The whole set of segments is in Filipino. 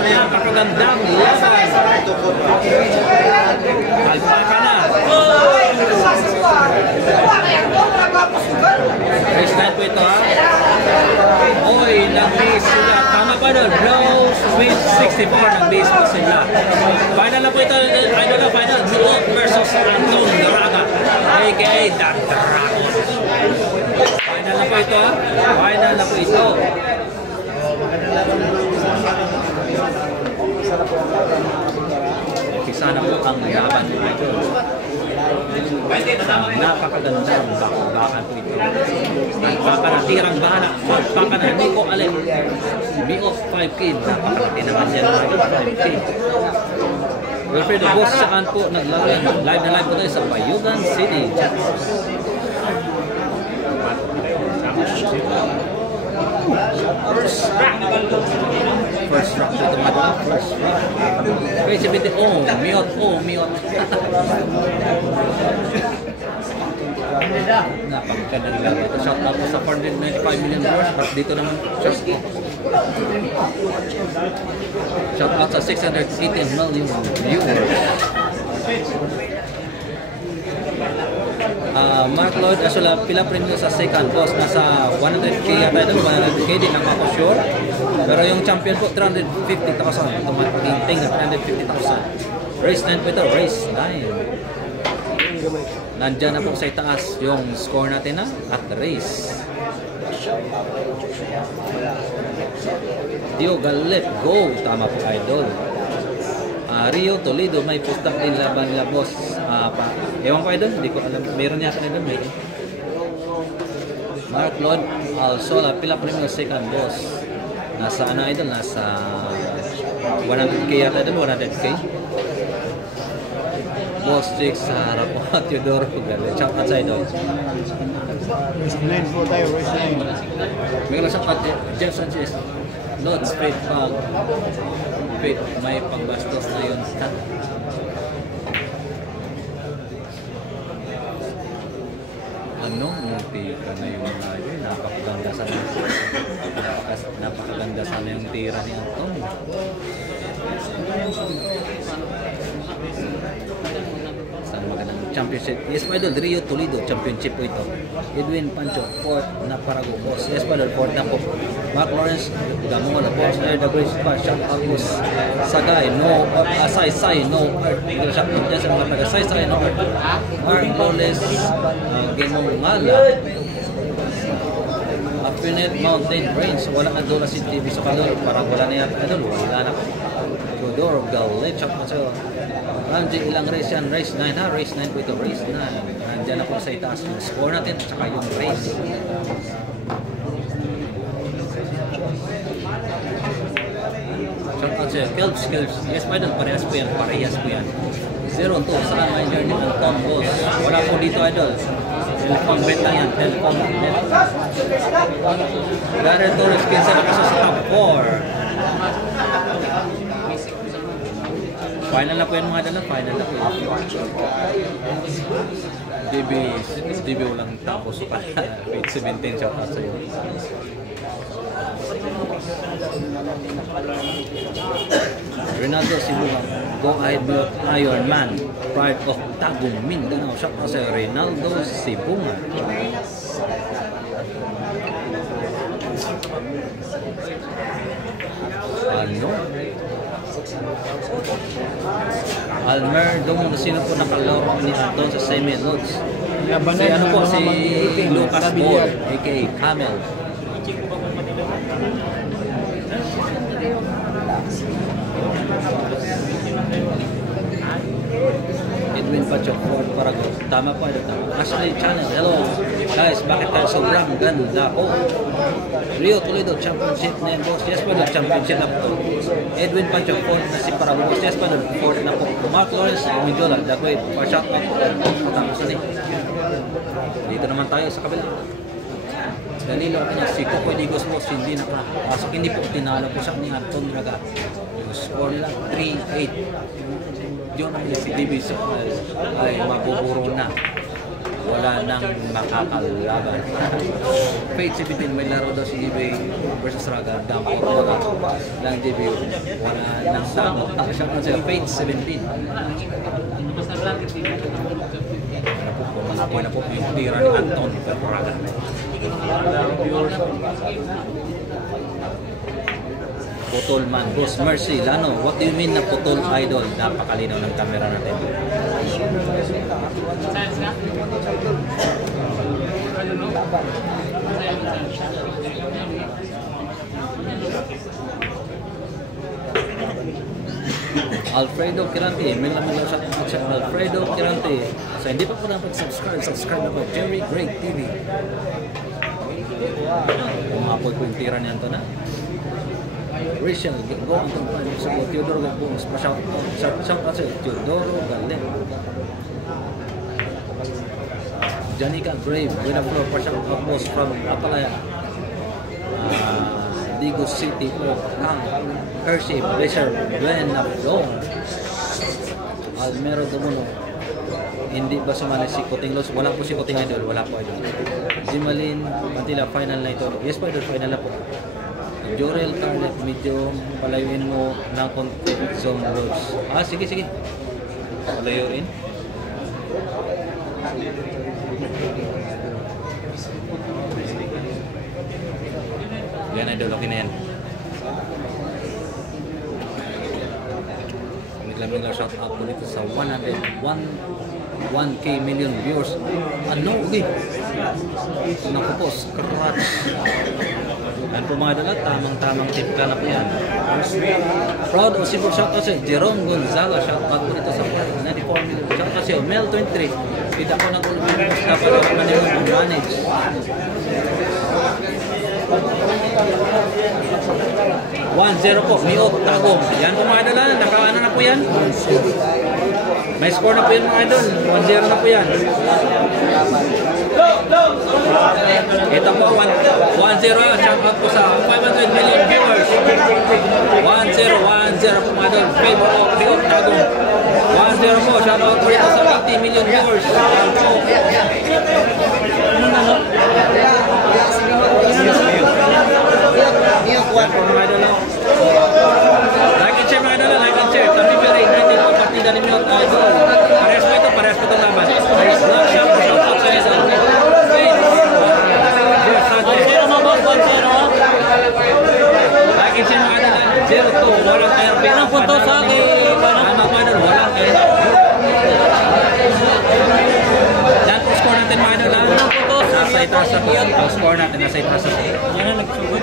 Napakagandang laban. Alpaka na. Race 9 po ito ha. Oy, nag-base sila. Tama pa doon. Rose with 64 nag-base po sila. Final na po ito. Final na final. Milot versus Anton Draga. A.K.A. The Dragon. Final na po ito ha. Final na po ito. Umpisa na po ang laban po ito. Napakagandang bakbakan po ito. Baka na tirang bahala. Baka na Miko Alep. Miko 5K. Napakati naman yan. 5K. Wilfredo Boss saan po naglaro yan. Live na live po tayo sa Bayugan City. First rock dito mga doon. First rock. Crazy Binti. Oh, Miot. Oh, Miot. Napakaganda nila dito. Shout out po sa 495 million viewers. But dito naman, shout out sa 618 million viewers. Mark Lloyd Asula pila premium sa second boss nasa 100k yata doon, 100k din ang ako sure, pero yung champion po 350,000 tumating na 350,000. Race 9 po ito, race 9. Nandyan na po sa itaas yung score natin na at race. Dio Galep, go! Tama po idol. Rio Toledo, may pustak din laban nila boss. Ewan ko idol, hindi ko alam. Meron yata nila, meron. Mark Lloyd Alsola, pila premium second boss. Nasa ano idol, nasa 100k yata idol, 100k. Boss Jake sa harap mo, Teodoro Galit. Shout out sa idol. Race 9 po tayo, race 9. May shout out Jeff Sanchez. Lord straight pag may pangbastos na yun. Ano? Munti ka na yung napakaganda sana. Napakaganda sana yung tira ni Anton. Sana magandang championship. Yes, pa idol, Rio Toledo, championship po ito. Edwin Pancho, 4th na Parago boss. Yes, pa idol, 4th na po. Mark Lawrence, Gamola, boss. Air the Grace pa, shout out po. Sagay, no, Say, no, Earth. Shout out dyan sa mga taga Say, no, Earth. Mark Lawrence, Gemongala. Apinet Mountain Range, wala ang Dola City TV sa kalor. Parang wala na yan, idol, wala na. Teodoro Galit, shout out sa Angie, ilang race yan? Race 9 ha? Race 9 po ito. Race 9. Nandiyan na po sa itaas yung score natin at saka yung race. Shout out sa'yo. Kelps. Yes, pa idol. Parehas po yan. 0-2. Saan may journey ng combos? Wala po dito idol. Telcom bet lang yan. Telcom bet. Darren Torres, 15 na kaso sa top 4. Final na po yan mga dala, final na po yan. DB walang tapos so pala. Wait, 17, shout out sa'yo. Ronaldo Sibuga, go ahead with Iron Man, Pride of Tagum, Mindanao. Shout out sa'yo, Ronaldo Sibuga. Ano? Almer, doon sino po nakalaro ni Anton sa semi-loads? Si ano po, si Lucas Ball, a.k.a. Camel. Edwin Pacho, Ford Parago. Tama po, tama. Ashley Channel, hello. Guys, bakit tayo sobrang ganda? Oh, Rio Toledo Championship na yung boss. Yes pa doon, championship na po. Edwin Pacho, Ford na si Parago. Yes pa doon, Ford na po. Mark Lawrence, Umidola, Dagway, pa-shout out po. Patapos na dito naman tayo sa kabila. Danilo kanya, si Coco Digos boss, hindi nakapasok. Hindi po tinalo po siya ni Anton Draga. Yung score nila, 3-8. Yun ang si DB ay mabuburo na. wala nang makakalaban. Fate 17, may laro daw si JB versus Raga. Dampo, wala lang JB. Wala nang tamo. Siya pa siya, Fate 17. Wala po yung tira ni Anton Raga. Putol man, Boss Mercy, Lano, what do you mean na putol, idol? Napakalinaw ng camera natin. Alfredo Kirante, may naman daw siya Alfredo Kirante. So hindi pa po subscribe na po, Jerry Great TV. Umapoy po yung tira niyan to na. Rachel, go on to find sa Teodoro Gabons, pa-shout out sa Teodoro Galing. Janica Grave, with a floor, pa-shout out boss from Apalaya. Digo City, Kang, Hershey, Blazer, Buena Flor. Almero Domono. Hindi ba sumali si Kuting Los? Wala po si Kuting Idol, wala po idol. Zimalin, Mantila, final na ito. Yes po idol, final na po. Jorel Carlet, medyo palayuin mo ng konti zone roads. Sige. Palayuin. Yan idol, okay na yan. Biglang shout out po dito sa 1K million viewers. Ano? Okay. Naku po, scratch. Yan po mga idol, tamang tip ka na po yan. Proud o Cebu, shout out sa Jerome Gonzaga, shout out po dito sa 94 million. Shout out sa Mel 23. Kita ko nag-ulog dapat ako na nila manage. 1-0 po, Miot Tagong. Yan po mga idol, nakaano na po yan. May score na po yan mga idol. 1-0 na po yan. Ito po, 1-0. Shout out po sa 500 million viewers. 1-0 po mga idol. Favor of Miot Tagong. 1-0 po. Shout out po ito sa 80 million viewers. Like and share mga idol, like and share. Kami very excited po partida ni Miot Idol. Parehas po ito laban. Shout out sa isa. Like and share mga idol. 0-2, walang air. Walang punto sa akin. Ano mga idol, walang air. Yan po score natin mga idol. Nasa itaas sa po. Score natin, nasa itaas sa po. Yan na nagsugod.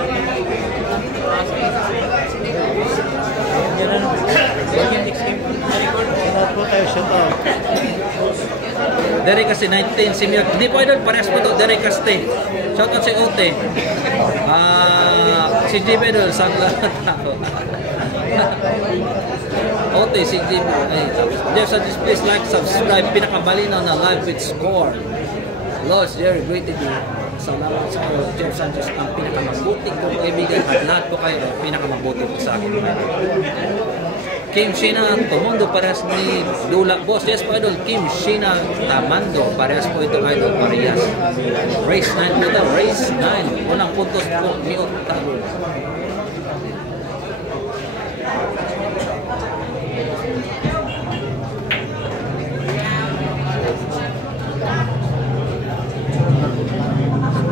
Derek kasi 19 si Miot. Hindi po idol, parehas po ito. Derek Caste. Shout out si Ote. Si JB idol, sagla na tao. Ote, si JB. Jeff Sanchez, please like, subscribe. Pinakabalinaw na live with score. Los, Jerry, great to you. Salamat sa iyo, Jeff Sanchez, ang pinakamabuti kong kaibigan at lahat po kayo pinakamabuti po sa akin. Kim Sheena Tomondo, parehas ni Dula Boss. Yes po idol, Kim Sheena Tamando, parehas po ito idol, parehas. Race 9 po ito, race 9. Unang puntos po, Miot Tagong.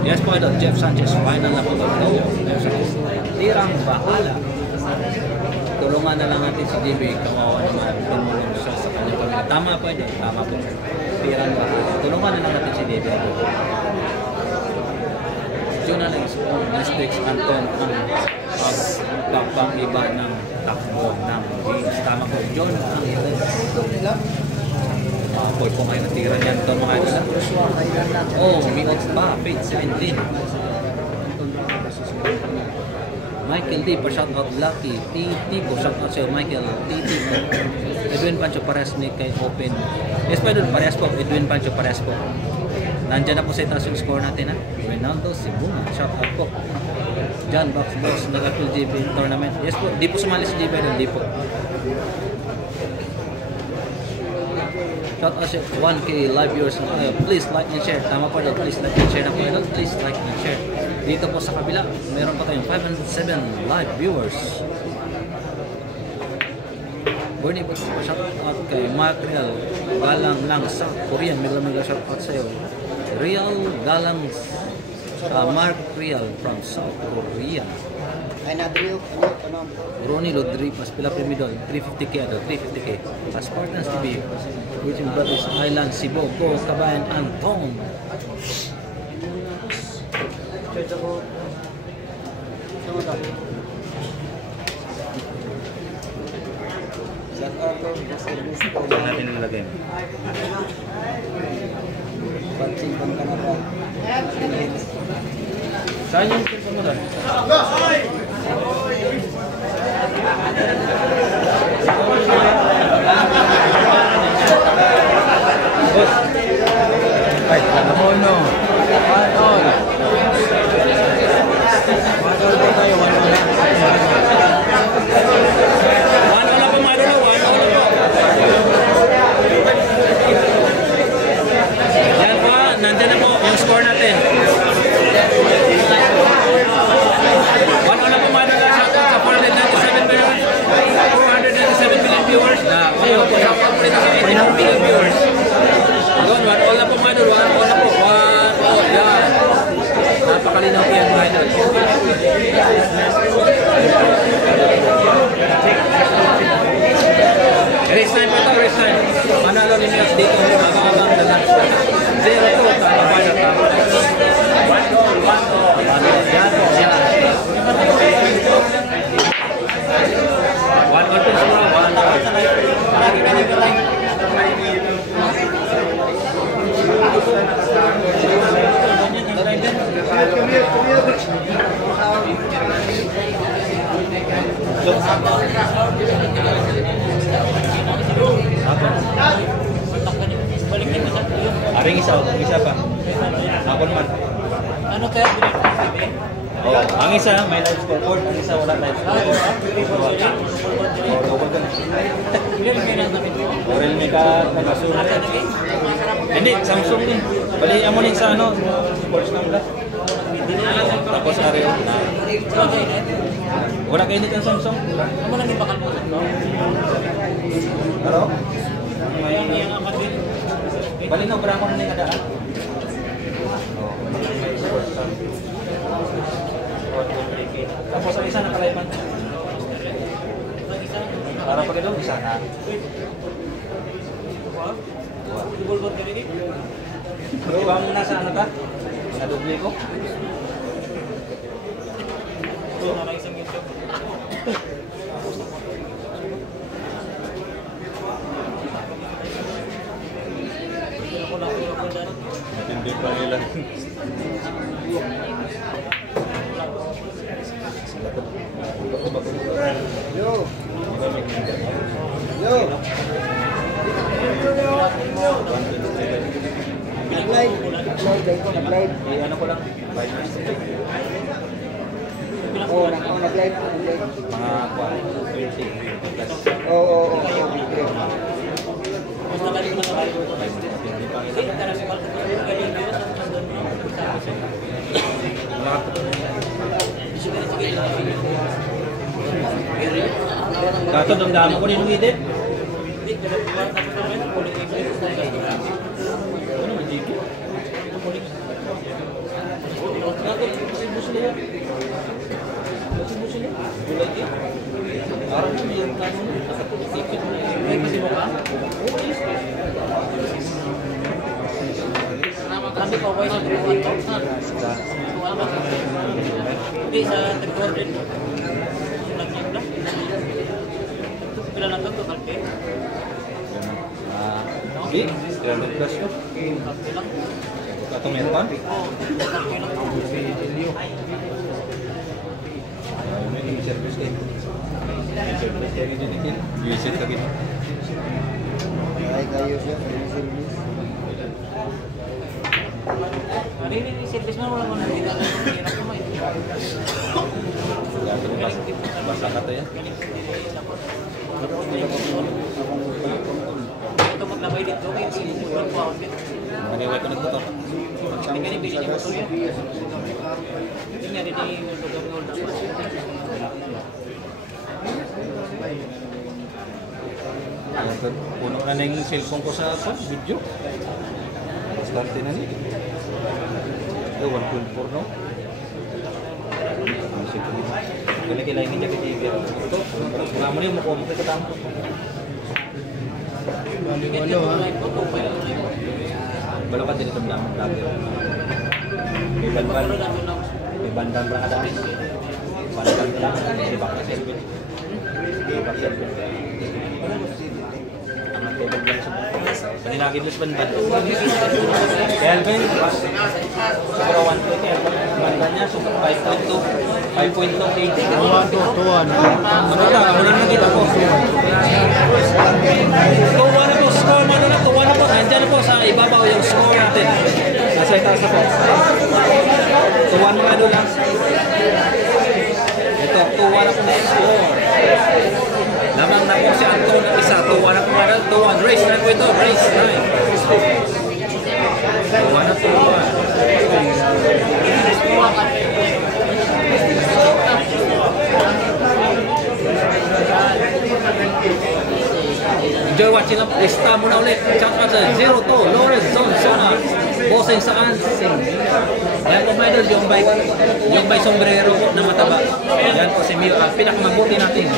Yes po idol, Jeff Sanchez, final na po ito. Jeff Sanchez, tirang bahala. Tulungan na lang natin si JB, kawawa naman, tumulong siya sa kanyang pamilya. Tama po idol, tama po. Tirang bahala. Tulungan na lang natin si JB. Jonah Lex, Nestrix, Anton, ang pagpang-iba ng takbo ng games. Tama po, John, ang Boy po kayo natira niyan ito mga idol. Miot pa, Fate 17. Michael D, pa-shout out Lucky. TT po, shout out sa'yo Michael. TT po. Edwin Pancho, parehas ni kay Open. Yes po idol, parehas po. Edwin Pancho, parehas po. Nandyan na po sa itaas yung score natin ha. Ronaldo Sibuna, shout out po. John Box Boss, nag-appeal JB tournament. Yes po, di po sumali si JB idol, di po. Shout out sa 1K live viewers na tayo. Please like and share. Tama po idol. Please like and share na po idol. Please like and share. Dito po sa kabila, meron pa tayong 507 live viewers. Bernie po po shout out kay Mark Real Galang ng South Korea. Mega shout out sa iyo. Real Galang Mark Real from South Korea. Ay nadriyo, ano? Ronnie Rodriguez, Pila Primidol, 350k ado, 350k. Spartans TV, Virgin Brothers Island, Cebu, Go, Kabayan, Anton. Saan natin nilagay? Pagsimpan ka na ba? Saan yung cellphone mo doon? Boss. Ay, ano no? One all. One all po tayo, one all. One all po mga idol, one all po. Yan po, nandyan na po yung score natin. One all na po mga idol, shout out sa 497 million viewers. Ngayon po, shout out rin sa 84 million viewers. Yun, one all na po mga idol, one all na po. One all, yan. Napakalinaw po yan mga idol. Race time po ito, race time. Manalo ninyo dito, makakabang na lang. 0-2, tama ba na tama? 1-all. Yan po, yan. 1-all po sila, 1-all. Aring isa pa. Akon man. Ano kaya binibigay? Oh, ang isa may live scoreboard, ang isa wala live scoreboard. Orel may ka nag-asura. Hindi, Samsung din. Bali, amo din sa ano, sports lang lang. Tapos Ariel na. Wala kayo dito ang Samsung? Ano lang yung bakal mo ito? Pero? Yung amat din. Bali na, obra ko na yung kadaan. Tapos ang isa nakalaipan. Para pag ito, isa na. Bulbot ka rin. Pero bang nasa ano ka? Nadoble ko? Ito na isang ito. Matindi pa nila. Yo! Yo! Nag-live. Nag-live. Ano ko lang? Oo, nag-live. Mga 20 plus. Oo. Mas nakalit mo na kayo. Kasi tara sa balkan ko yung ganyan yun. Kato, damdama ko rin ng edit. Hindi, dalawang tapos na rin. Kuling English. Ano ba, Jiki? Kato, kasi buso na yan. Kasi buso na yan. Gulay yan. Parang na, may plano na. Nakatulipit na yan. May kasi mo ka? Kasi pa, why sa 3-1 to? Hindi, sa 300. Nag-check na. Pila lang ito, kalpe. Hindi, 300 plus ko. Kalpe lang. Katong meron pa? Oo, kalpe lang. May service kayo. Service kayo din. Visit lagi. Ay, kayo siya. Service. Ano yung service mo? Wala mo nang hindi na hirap mo eh. Basta ka to yan. Ito maglabay Nag-iway ko nagtutok. Hindi ka nibili niya motor yan. Hindi nga rin yung lugar ng old house. Puno na na yung cellphone ko sa video. Start din na niya. Ito, 1.4 no? Kaya kailangan niya kay TV. Ito, wala mo na yung mukha mo kay katampo. Bali-walo ha. Wala ka din itong naman natin. May bandan ba ka dami? Bandan lang. May baka cellphone. May baka cellphone. Ang table lang sa paninagin mo sa bandan. Kaya Alvin, siguro 1.2 kaya bandan niya, super 5.2. 5.280. 2-1. Ano lang nakita ko. Tuwa na po, score mo na, tuwa na po. Nandiyan po sa ibabaw yung score natin. Nasa itaas na po. Tuwa na ano lang. Ito, tuwa na po na score. Lamang na po si Anton ng isa. Tuwa na po na rin. Tuwa. Race na po ito. Race time. Tuwa na tuwa. Enjoy watching up. Lista mo na ulit. Shout out sa 02 Lawrence Sona. Bossing sa Ansing. Yan po mga idol, yung by sombrero po na mataba. Yan po si Mayor. Pinakamabuti natin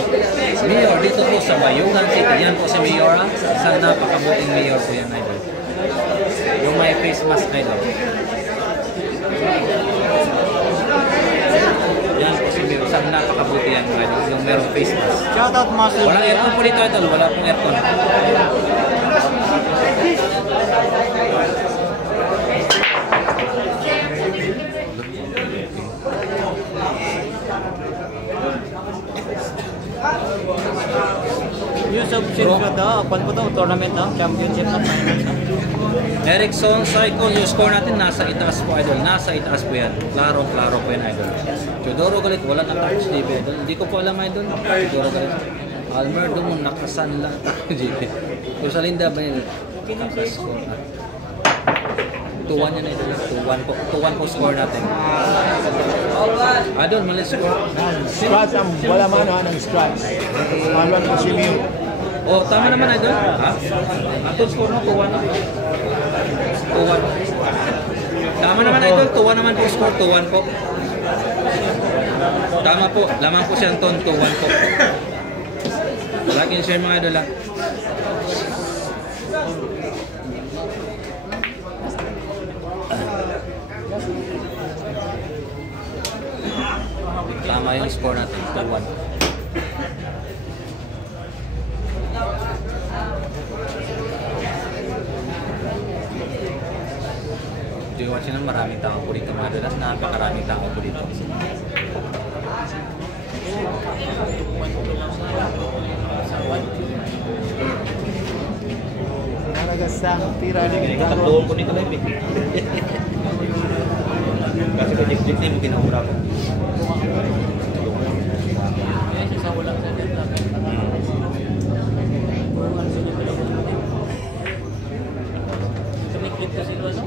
Mayor dito po sa Bayungan City. Yan po si Mayor. Isang napakabuting Mayor po yan idol. Yung may face mask idol. Yan po si Mayor. Isang napakabuti yan idol. Yung merong face mask. Shout out Master. Walang aircon po dito idol. Wala pong aircon. Yung subscribe ko daw, kwan po daw, tournament daw, championship na finals. Erickson Cycle, yung score natin nasa itaas po idol. Nasa itaas po yan. Klaro po yan idol. Teodoro Galit, wala na touch DP idol. Hindi ko po alam idol. Teodoro Galit. Almer Dumon, nakasanla. GP. Rosalinda ba yun? Nakascore na. 2-1 yan idol. 2-1 po. 2-1 po score natin. Idol, mali score. Scratch ang wala mano ng scratch. Paluan po si Mew. Oh, tama naman idol. Ha? Atong score mo 2-1 na. 2-1. Tama naman idol, 2-1 naman po score, 2-1 po. Tama po, lamang po si Anton, 2-1 po. Like and share mga idol ha. Tama yung score natin, 2-1. Watching ng maraming tao po dito mga dalas, napakaraming tao po dito. Naragasang tira ni Katulong ko nito live eh. Kasi ko jik-jik na yung ginaura ko. Yan, sa walang sa dito. Tumiklit ko sila, no?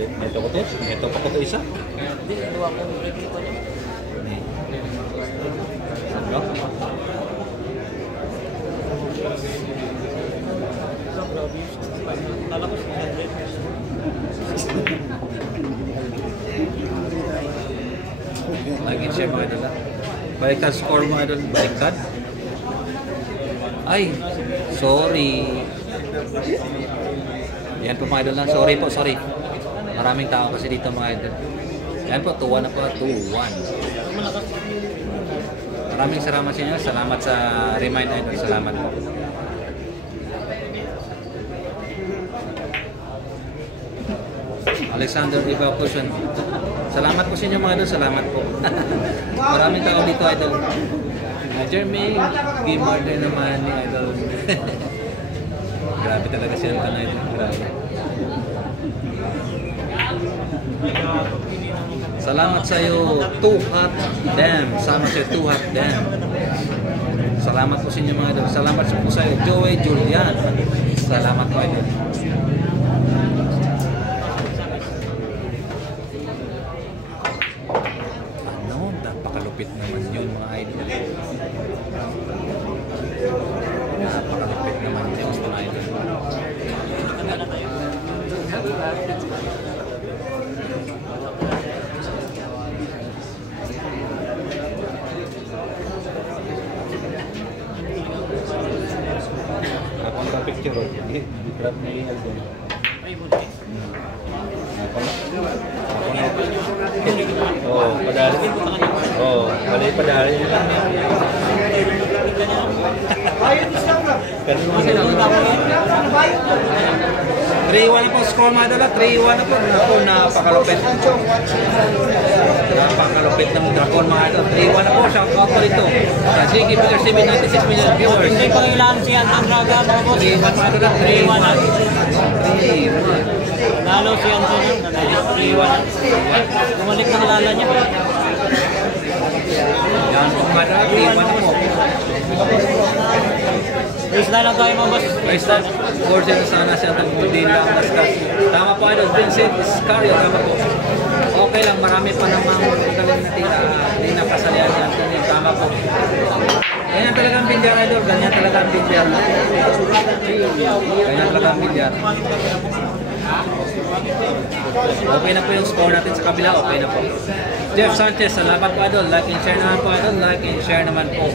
Ito pa ko to isa. Hindi, dua ko break ko niya. No? Kala ko 600. Like and share mga idol ha. Baliktad score mo idol, baliktad. Ay, sorry. Yan po mga idol lang. Sorry po, sorry. Maraming tao kasi dito mga idol. Yan po, 2-1 na po. 2-1. Maraming salamat sa inyo. Salamat sa remind idol. Salamat po. Alexander Evacuation. Salamat po sa inyo mga idol. Salamat po. Maraming tao dito idol. Jeremy Gamer din naman ni idol. Grabe talaga siya ng idol. Grabe. Salamat sa iyo, Too Hot Dam. Salamat sa iyo, Too Hot Dam. Salamat po sa inyo mga idol. Salamat po sa iyo, Joey Julian. Salamat po idol. Ano, napakalupit naman yun mga idol. Napakalupit naman yun mga idol. Ang picture o, grab na yung album. Ay, buti. Oo, padali. Oo, mali padali. Kanina 3-1 na po score mga dala, 3-1 na po. Ako, napakalupit. Napakalupit ng Dragon mga dala. 3-1 na po, shout out po rito. Sa Jiggy Peter TV, 96 million viewers. Hindi pa kailangan si Anton Draga, mga boss. 3-1 mga dala, 3-1 na. 3-1. Lalo si Anton, 3-1. Bumalik na kalala niya. Yan po mga dala, 3-1 na po. Race na lang tayo mga boss. First time, 4-0 sana siya ng hindi lang naskas. Tama po idol, Vincent Iscario, tama po. Okay lang, marami pa namang galing na tira. Hindi nakasalihan si Anthony, tama po. Ganyan talaga ang bilyar idol, ganyan talaga ang bilyar. Ganyan talaga ang bilyar. Okay na po yung score natin sa kabila, okay na po. Jeff Sanchez, salamat po idol, like and share naman po idol, like and share naman po.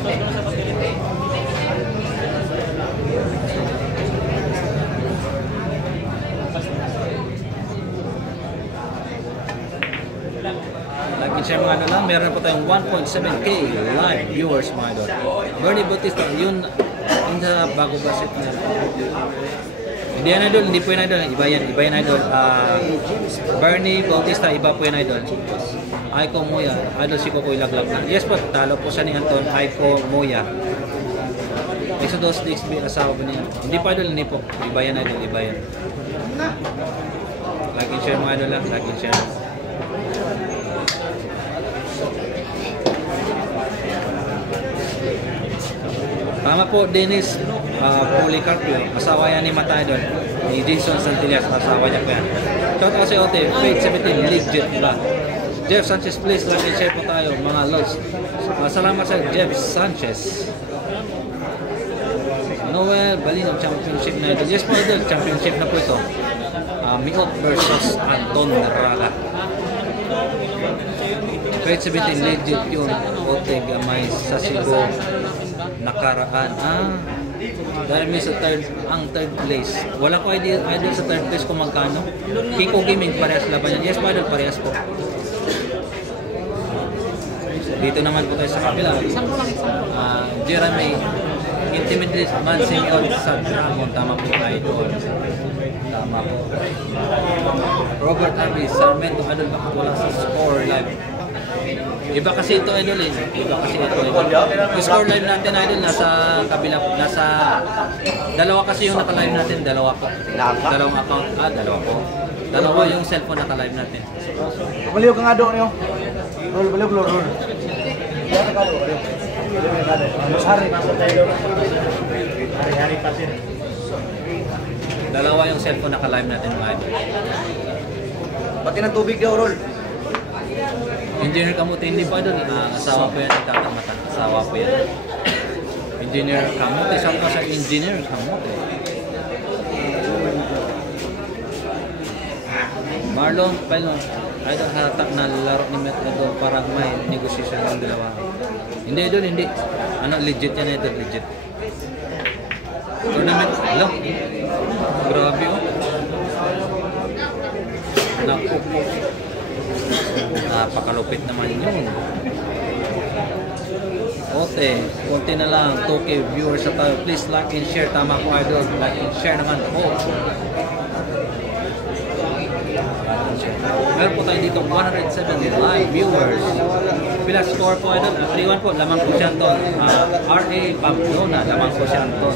Like and share mga idol lang, meron po tayong 1.7k live viewers mga idol. Bernie Bautista, yun sa bago basit na. Hindi yan idol, hindi po yan idol, iba yan idol. Bernie Bautista, iba po yan idol. Aiko Moya, idol si Kokoy Laglag na. Yes po, talo po siya ni Anton, Aiko Moya. Exodus DXB, asawa po niya. Hindi po idol, hindi po. Iba yan idol, iba yan. Like and share mga idol lang, like and share. Tama po, Dennis Policarpio, asawa yan ni Mata idol. Ni Jason Santillas, asawa niya po yan. Shout out si Ote, Fate 17, legit ba? Jeff Sanchez, please like and share po tayo mga lods. Salamat sa Jeff Sanchez. Noel Balino, championship na ito. Yes po idol, championship na po ito. Miot versus Anton Raga. Fate 17, legit yun. Ote, gamay sa Cebu nakaraan. Dahil may sa third place. Wala ko idea sa third place kung magkano. Kiko Gaming, parehas laban yan. Yes po idol, parehas po. Dito naman po tayo sa kabila. Jeremy Intimidate Man Simeon sa Dramon. Tama po tayo doon. Tama po. Robert Harvey Sarmento idol, bakit wala sa score live? Iba kasi ito idol eh. Iba kasi ito idol. Yung score live natin idol nasa kabila, nasa dalawa kasi yung naka-live natin, dalawa po. Dalawang account, dalawa po. Dalawa yung cellphone naka-live natin. Baliw ka nga doon niyo. Baliw. Yan ka doon. Hari. Hari pa sin. Dalawa yung cellphone naka-live natin mga idol. Pati ng tubig daw, Rol. Engineer Kamuti, hindi pa doon. Asawa po yan, nagtatamata. Asawa po yan. Engineer Kamuti, saan ka sa Engineer Kamuti? Marlon Pelon, idol hatak na laro ni Metro doon, parang may negosasyon ng dalawa. Hindi doon, hindi. Ano, legit yan ito, legit. Tournament, alam. Grabe oh. Naku po. Napakalupit naman yun. Ote, konti na lang 2K viewers sa tayo. Please like and share. Tama po idol. Like and share naman po. Meron po tayo dito 107 live viewers. Pila score po idol? 3-1 po. Lamang po si Anton. RA Pamplona. Lamang po si Anton.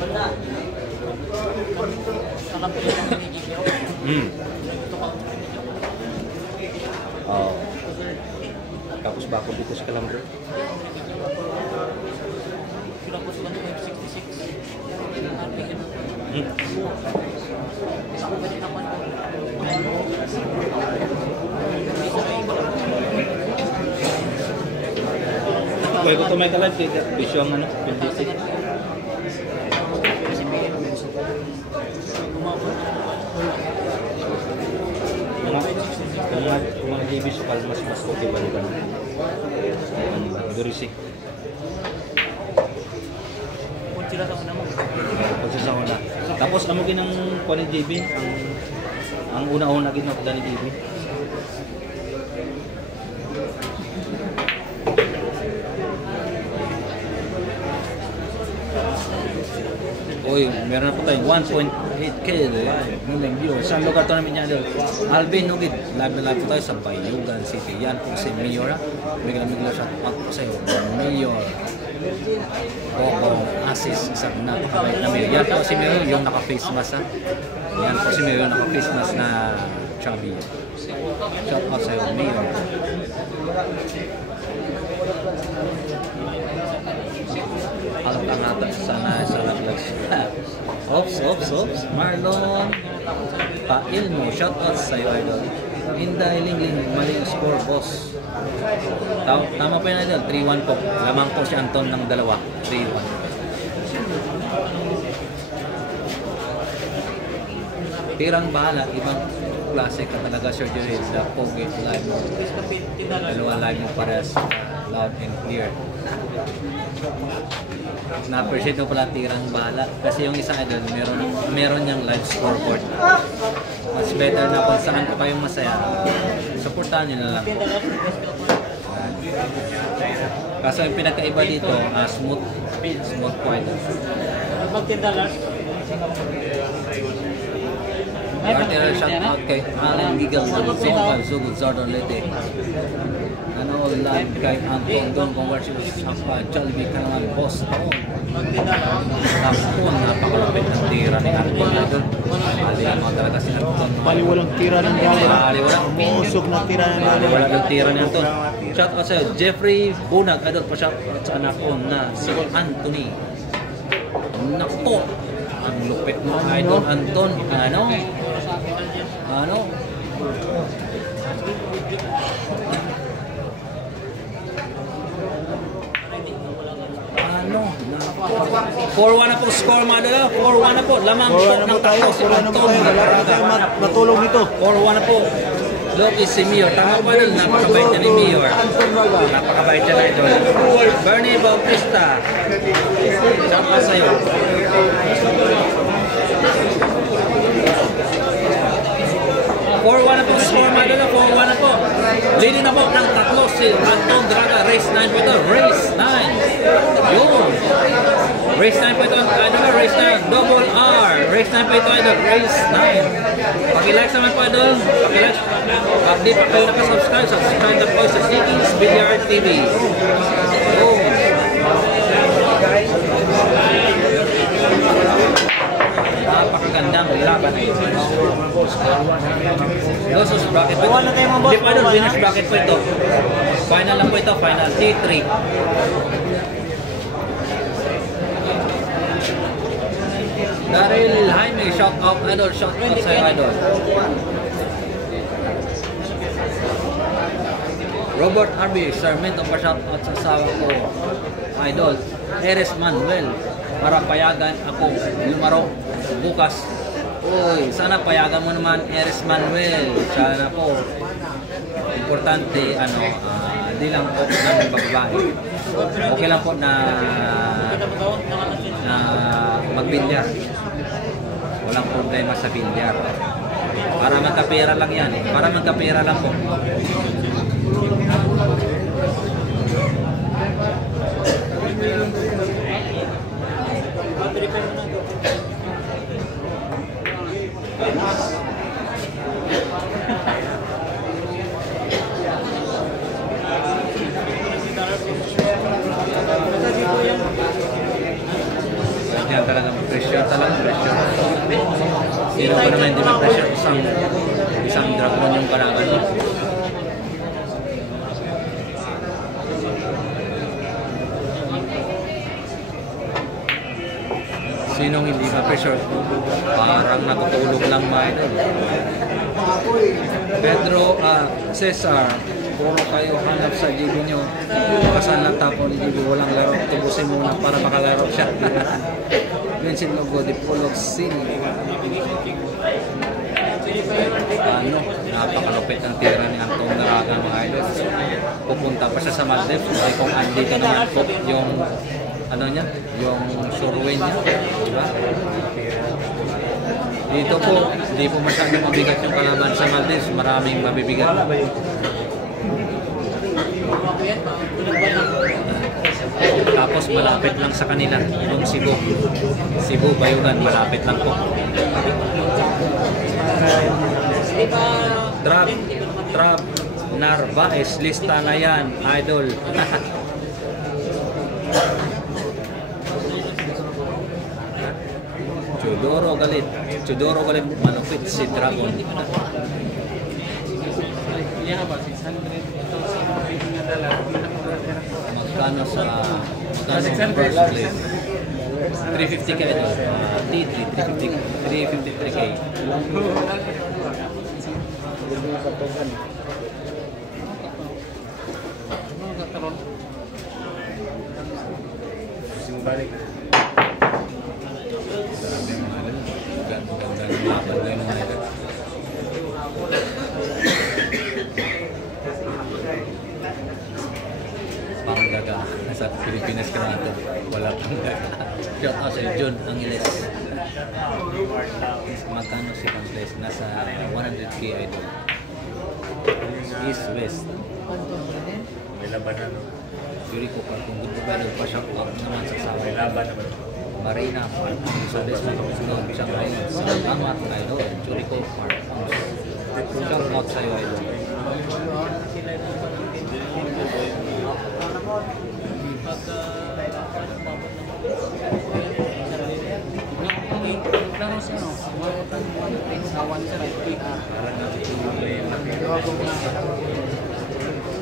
Wala. alam ko yung mga GBO. Ito ka. Oh. Tapos ba computers ka lang bro? Pinapos ko ng 566. RPM. Ako ba din naman? Kaya ko tumay ka lang, bisyo ang ano, PLDC. Mga GB sukal mas okay ba nila? Durisik. Kung sila sa una mo. Pagsa sa una. Tapos amo ginang kuha ni GB, ang una-una ginagda ni GB. Uy, meron na po tayong 1.8K million viewers. Saan lugar ito namin yan? Alvin Nugid. Live na live po tayo sa Bayugan City. Yan po si Mayor. Migla shout out po sa iyo. Mayor Coco Asis. Isang napakabait na Mayor. Yan po si Mayor yung naka-face mask. Yan po si Mayor yung naka-face mask na chubby. Shout out sa iyo, Mayor. Alam ka nga sana Ops. Marlon Pailmo, shout out sa iyo, idol. Inday Lingling, mali yung score, boss. Tama pa yun, idol. 3-1 po. Lamang po si Anton ng dalawa. 3-1. Tirang bahala, ibang klase ka talaga, Sir Joel. The Pogi live mo. Dalawa live mo parehas. Loud and clear. Na-appreciate ko pala tirang bahala kasi yung isa idol meron niyang live scoreboard. Mas better na kung saan pa kayong masaya, supportahan niyo na lang. Kaso yung pinagkaiba dito, smooth po idol. Magtinda lang. Artera shout out kay Alan Giggle ng Zimba Zugod Zardon Lete. Ano live kay Anton Don Conversions of Jollibee Kanaman Boss. Tapos napakalapit ng tira ni Anton idol. Mo talaga si Anton. Paliwalang tira ng dali. Musok na tira ng dali. Paliwalang tira ni Anton. Shout out sa Jeffrey Bunag idol pa shout out sa anak ko na si Anthony. Nako. Ang lupit mo idol Anton. Ano? 4-1 na po score mga dala. 4-1 na po. Lamang po ng tayo. takos. 4-1 na po tayo. Wala na tayo matulog nito. 4-1 na po. Loki si Mayor. Tama pa rin. Napakabait niya ni Mayor. Napakabait niya na ito. Bernie Bautista. Saka sa'yo. 4-1 na po score mga dala. 4-1 na po. Leading na po ng tatlo si Anton Draga. Race 9 po ito. Race 9. Yun. Race 9 po ito. Race 9. Double R. Race 9 po ito. Race 9. Pag-like naman po idol. Pag-like. At di pa kayo nakasubscribe. Subscribe na po sa Sneakies Billiard TV. Yun. Napakagandang laban na ito. Versus bracket po ito. Hindi pa doon, winners bracket po ito. Final lang po ito, final T3. Daryl Jaime, shout out idol, shout out sa'yo idol. Robert Arby, Sarmiento pa shout out sa asawa ko idol. Eres Manuel, para payagan ako lumaro bukas. Uy, sana payagan mo naman Eres Manuel. Sana po. Importante, di lang po ng babae. Okay lang po na magbilyar. Walang problema sa bilyar. Para magkapera lang yan. Para magkapera lang po. niya talagang pressure talaga, pressure. Sino pa naman hindi ma-pressure isang dragon yung kalaban mo. Sinong hindi ma-pressure? Parang natutulog lang mga idol. Pedro, Cesar, puro kayo hanap sa GB nyo. Kasan lang tapo ni GB, walang laro. Tubusin muna para makalaro siya. Vincent Logo, Dipolog City. Napakalupit ang tira ni Anton Daraga mga idol. Pupunta pa siya sa Maldives. Kasi kung andito naman po yung yung surway niya, diba? Dito po, hindi po masyadong mabigat yung kalaban sa Maldives, maraming mabibigat. Tapos malapit lang sa kanila, yung Cebu. Cebu, Bayugan, malapit lang po. Trap, Narvaez, lista na yan, idol. Chudoro galit, malupit si Dragon. Magkano first place? 350k idol. T3, 353k. Balik. Pangdaga. Nasa Pilipinas ka na ito. Wala pang daga. Shout out sa John Angeles. Magkano si Pangles? Nasa 100k idol. East, West. May laban na, no? Yuri ko pa kung gusto ba nagpa-shout out naman sa sawa. May laban naman. Marina Park, Sodes Sunod, Shanghai, Salamat, idol, Jurico Park. Shout out sa'yo, idol.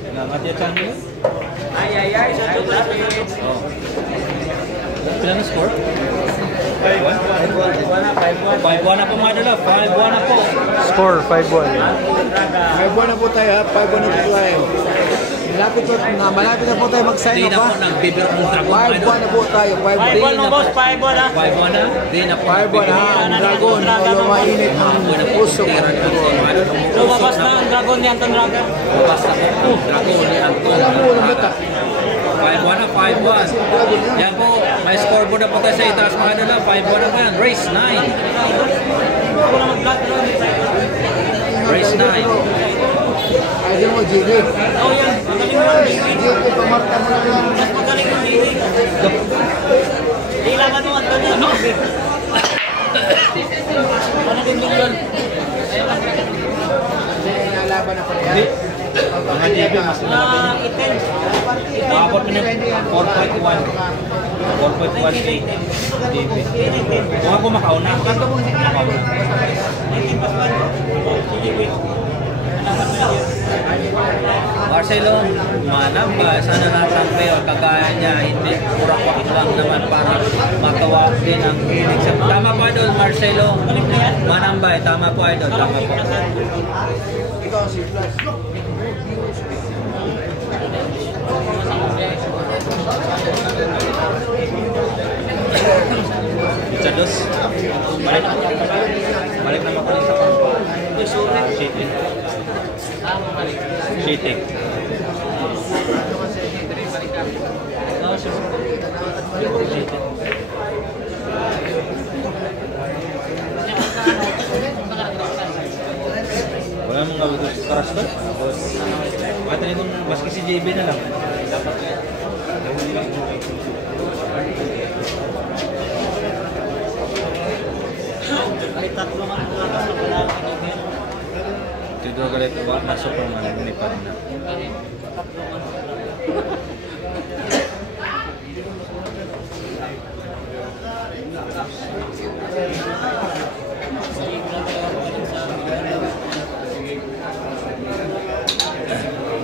Selamat ya, Chan. Ay, Oh. Ilan score? 5-1 5-1 na po mga dala. 5-1 na po. Score, 5-1. 5-1 na po tayo, ha? 5-1 na po tayo. Malapit na po tayo mag-sign Di na up, po ha? nagbibiro ng Dragon. 5-1 na po tayo, 5-1. 5-1 mo boss, 5-1 ha. 5-1 na. Di na po 5-1 ha, ang Dragon, wala mainit ang puso. Lumabas na ang dragon ni Anton Dragon. Lumabas na po. Dragon ni Anton. Wala mo, walang bata. 5-1 na, 5-1. Yan po, may scoreboard na po tayo sa itaas mga dala. 5-1 na po yan. Race 9. Ako na mag-vlog. Race 9. Idol mo, JD. Oh yan, magaling mo ang baby. JD, pamarta mo na lang. Mas magaling mo ang baby. Kailangan mo Anton yan. Ano din yun? Nalaban na pala yan. Mga JB, mas Itin. Makapot mo na 4.1. 4.1k. JB. Kung ako makauna. Marcelo, manamba, sana natampi o kagaya niya, hindi kurak-kurak lang naman para matawa din ang hilig sa... Tama po idol, Marcelo. Manamba, tama po idol, tama po. Ikaw si Flash. Chados. Balik naman ko sa Cheating. Cheating. Wala mong gawin sa karas to? Pwede nito maski si JB na lang. Ay, tatlo nga ang atas na pala. Dito galit na Superman, nilipad na.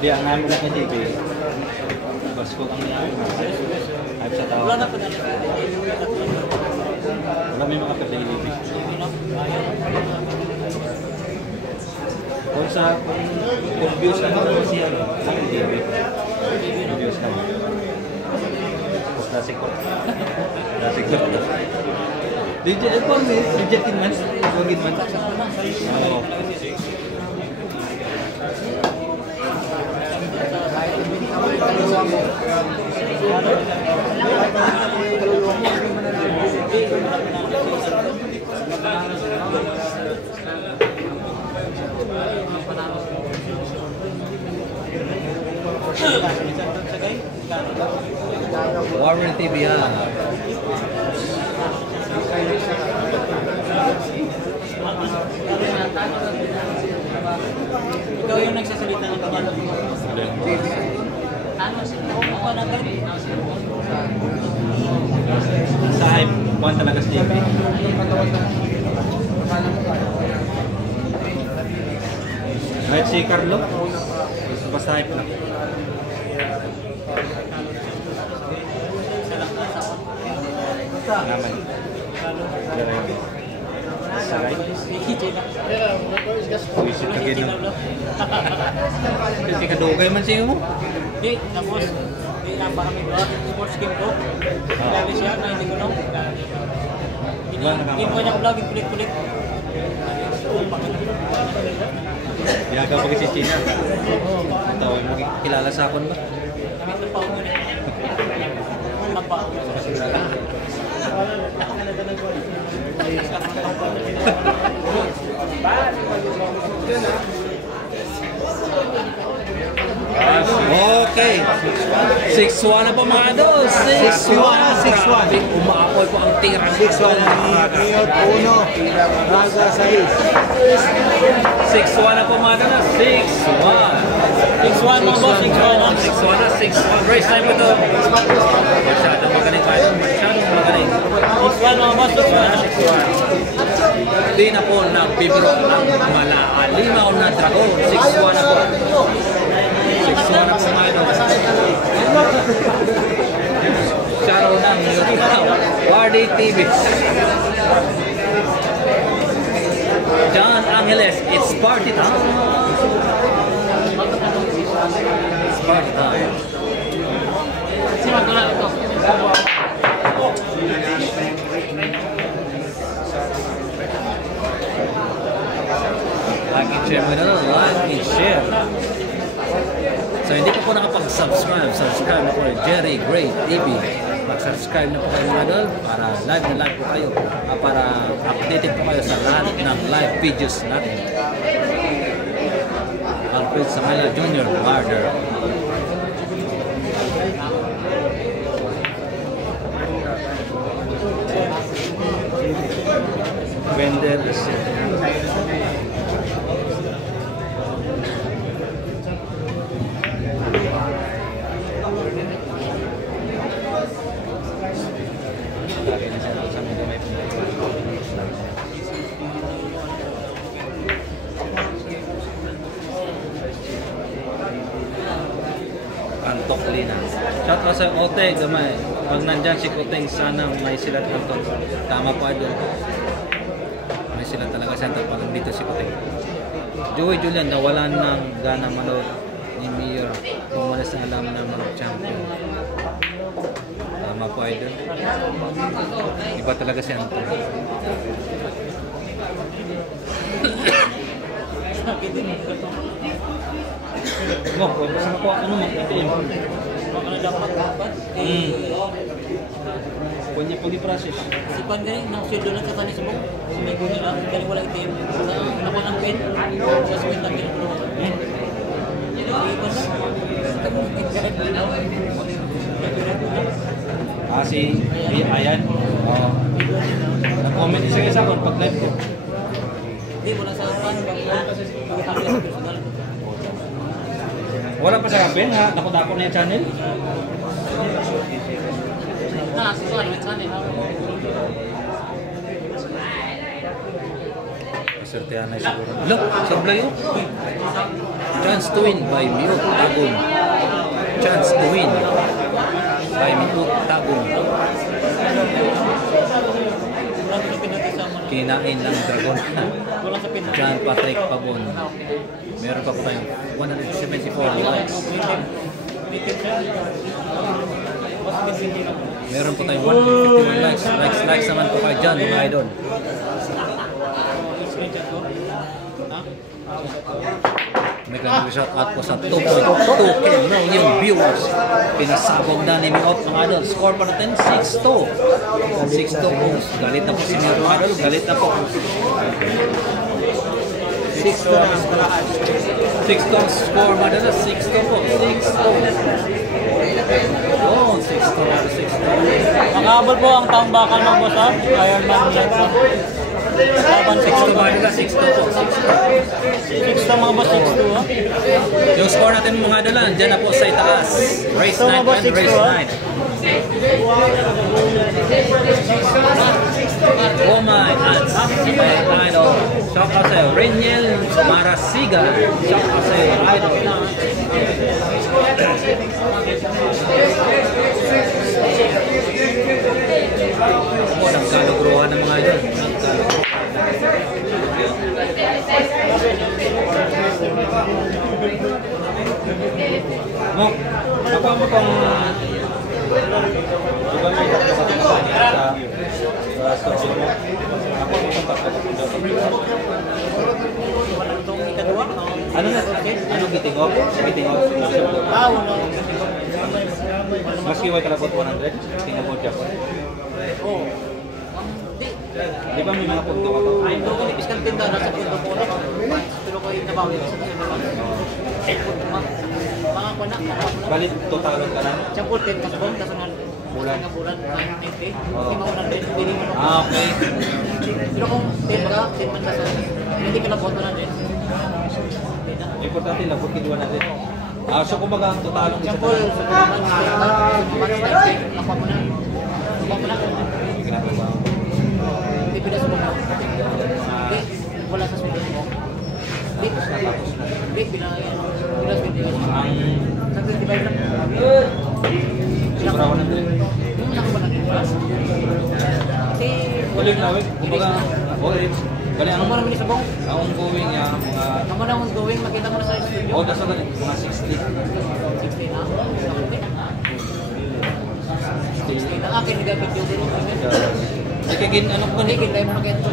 Hindi, ang namin na ka-JB. Bas ko ang namin. Hype sa tao. Wala na po na. Wala may mga pag-JB. Kung sa kung views lang naman siya, JB. Views lang. Classic ko. Classic ko. DJ, kung rejected man, wagid man. Oo. Warren TV yan. Ikaw yung nagsasalita ng kanya. Sa hype, kuhan talaga si JB. Kahit si Carlo, basta hype lang. Naman. Saray. Puisip ka gano'n. Kasi kadugay man siya mo. Hindi, tapos, hindi na para may sports game ko. Lalo siya na hindi ko nung. Hindi ko niya vlog, kulit-kulit. Ginagawa pa kasi China. Tawag mo kilala sa akon ba? Kami ito pa ako nila. Napa ako. Okay. 6-1 na po mga idol. 6-1. 6-1. Umaapoy po ang tira. 6-1 ni Mayor 1, Raga 6. 6-1 na po mga idol. 6-1. 6-1 mga boss, 6-1. 6-1 na. 6-1. Race time ito. Masyadong magaling tayo. Masyadong magaling. 6-1 mga boss, 6-1. Di na po nagbibiro ang malaalimaw na dragon. 6-1 na po. 6-1 na po mga idol. Charo ng Wardy TV. John Angeles, it's party time. It's party time. Simak ko lang ito. Like and share mo na lang. Like and share. So hindi pa po nakapag-subscribe, subscribe na po Jerry Gray TV. Mag-subscribe na po kayo mga idol para live na live po kayo. Para updated po kayo sa lahat ng live videos natin. Alfred Samela Jr. Warder. Vender Antok Lina. Shout out sa Ote, gamay. Pag nandyan si Kuteng, sana may silat Antok. Tama po idol. May silat talaga si Antok pag dito si Kuteng. Joey Julian, nawalan ng gana manood ni Mayor. Umalis na alam na mga champion. Tama po idol. Iba talaga si Antok. Mo, basta ko ano mo itim. Ano dapat dapat? Punya pagi proses. Si Pan galing, nang-shield lang sa kanis mo. Sumigo nila, galing wala itim. Nakuha ng pen. Sa swing lang ginagawa. Si Ayan. Nag-comment isa sa akin pag live ko. Hindi, wala sa pan. Pag-happy sa personal. Wala pa sa kapen ha, dako-dako na yung channel. Sortehan na siguro. Look, sablay yun. Chance to win by Miot Tagon. Chance to win by Miot Tagon. Kinain lang Dragon. John Patrick Pabon. Meron pa po tayong 174 likes. Meron po tayong 151 likes. Likes naman po kayo dyan, mga idol. May shout out po sa 2.2 million viewers. Pinasabog na ni Miot, mga idol. Score pa natin 6-2. 6-2 po. Galit na po si Miot, mga idol. Galit na po. 6-2 score, mga idol. 6-2 po. 6-2. Oh, 6-2. Makahabol po ang taong bakal ng boss ha. Ironman Jackson. 6-2 mga idol. 6-2 po. 6 mga boss, 6-2 ha. Yung score natin mga idol, dyan na po sa itaas. Race 9 and race 9. Oh my God, idol. Shout out sa'yo, Reniel Marasiga. Shout out sa'yo, idol. Oh, nagkalagruhan ng mga idol. Mo, apa mo pang iba may sa store mo? Ako mo kontak ko. Ano na? Ano giting off? Giting off. Maski way kalabot 100, tinabot siya po. Oo. Di ba may mga punto ka pa? Ay, doon ko nipiskan tinda na sa punto ko. Pero ko yung nabawin sa naman. Mga ko na. Balit totalon ka na? Siyang 14 kasbong, kasi nga bulan. 90. Hindi maunan din. Okay. Pero kung 10 ka, 10 man ka sa hindi ka na boto na din. Importante lang, porque diwan natin. So kumbaga ang totalong isa Siyang sa naman, ako mo na. Ako mo na. ginagawa. Hindi pinasubok mo. Hindi, wala sa sweldo mo. Hindi, hindi, pinasweldo mo. Nag-divide lang. Sobrang na din. Yung nakakuha na din ba? Kasi, Uling na wait, kumbaga, okay. Bali ano mo naman isabong? ang ongoing niya, mga... Ano mo na ongoing, makita mo na sa studio? O, nasa galing, mga 60. 60 na? 60 na? Akin, nag-video din. Sige, ano ko Hindi, ni? kinlay mo na kaya ito.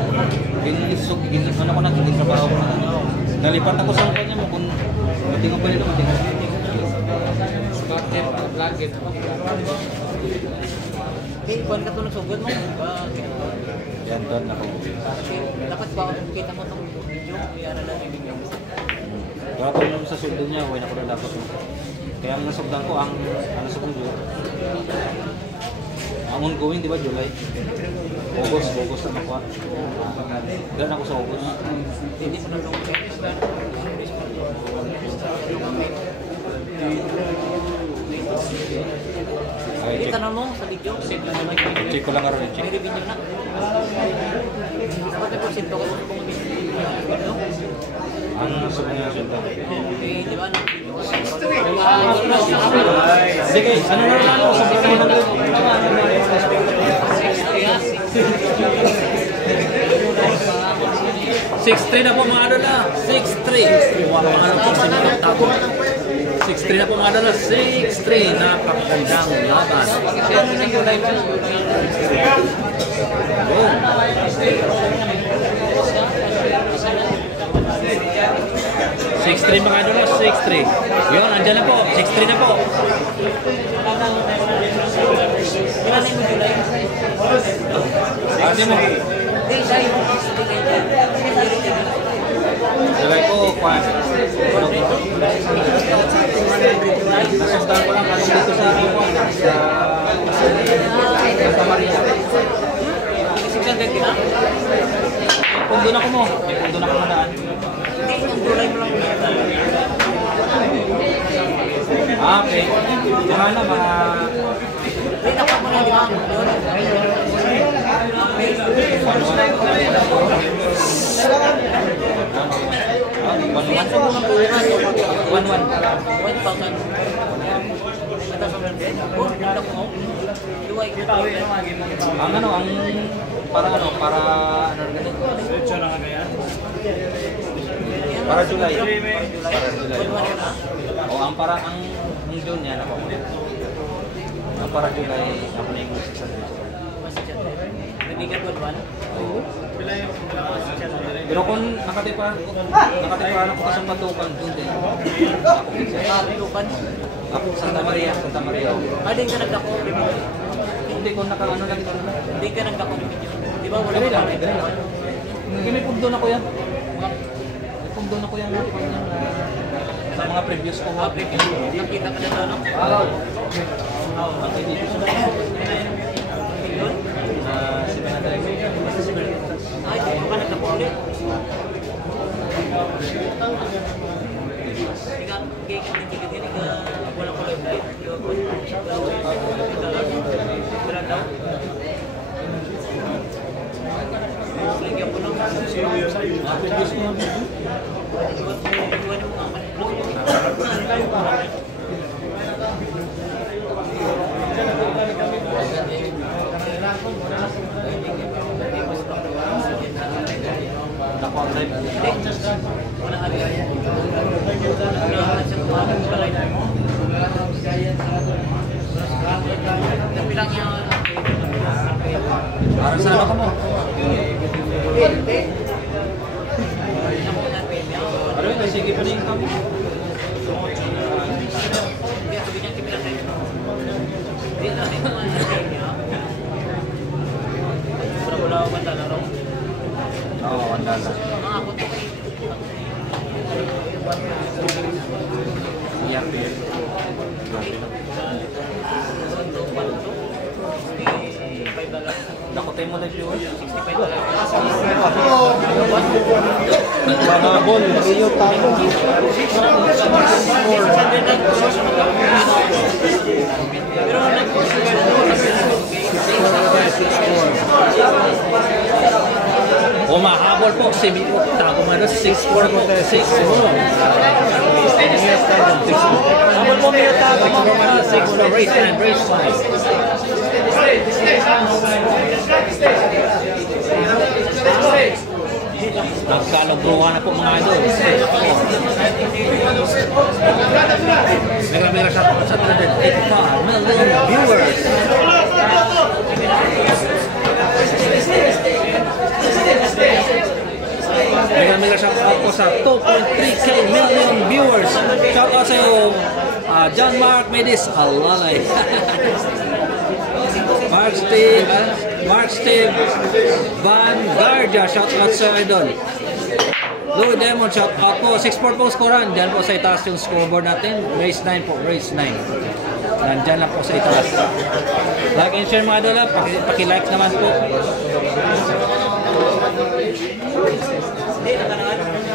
Ano ko na, trabaho ko na. Nalipat ako sa kanya mo kung matingaw pa nila, matingaw. Okay, kuhan ka ito nagsugod mo. Yan doon ako. Kasi dapat ba kita mo itong video, mayara lang yung video. Kaya ko naman sa sundo niya, huwag na ko na dapat mo. Kaya ang nasugdan ko, ang nasugdan ko, ang ongoing, di ba, July? August na nakuha. Gano'n ako sa August. Hindi mo na itong Ay, kita na mo sa video, save na naman yung video. check ko lang nga rin, check. May review na. Dapat may porsyento ko kung video. Ang nasugdan niya sundo. Eh, di ba, ng video ko? Sige, ano na lang ako sa video ng 6-3 na po mga adala. 6-3. Ano po si Manong Tago. 6-3 na po mga adala. 6-3. Napakagandang laban. Boom. 6-3 mga adala. 6-3. Yun, andyan na po. 6-3 na po. Kailan yung July? Ate mo. July po, kwan. Nasugdan ko lang kasi dito sa Iwan. Sa Santa Maria. Pundo na ko mo. Pundo na ko mo daan. Hindi, yung July mo lang. Okay. Mga na, mga... Hindi, nakuha mo na, di ba? Ang ano, ang para ano ganun? Para July. O ang June yan ako. Ang para July ako na yung pero kung nakatipa ako sa patukan doon din. Ako Santa Maria. Hindi ka nagdako. Hindi ko nakaano lang ito. Hindi ka nagdako. Di ba wala ka rin? Doon ako yan. Doon ako yan. Sa mga previous ko. Nakita ka na doon, no? Okay, dito siya. Si Benadek. Ay, di ka nagdako ulit. Para sa ano ka mo? Ano yun? Sige pa rin kami. Oo, wala. Iyak din. Nakutay mo na siya. Mahabol, Rio Tago. O mahabol po si Mito Tago man 6-4 po. 6-4. Habol mo Mito Tago 6-4. Race time. Nagkalagruhan na po mga idol. Mega sa 185 million viewers. Mega shout out po sa 2.3k million viewers. Shout out sa iyo, John Mark Medis Alalay. Mark Steve Van Gardia, shout out sa idol. Louis Demon, shout out po. 6-4 po skoran. Diyan po sa itaas yung scoreboard natin. Race 9 po, race 9. Nandyan lang po sa itaas. Like and share mga idol. Paki-like naman po.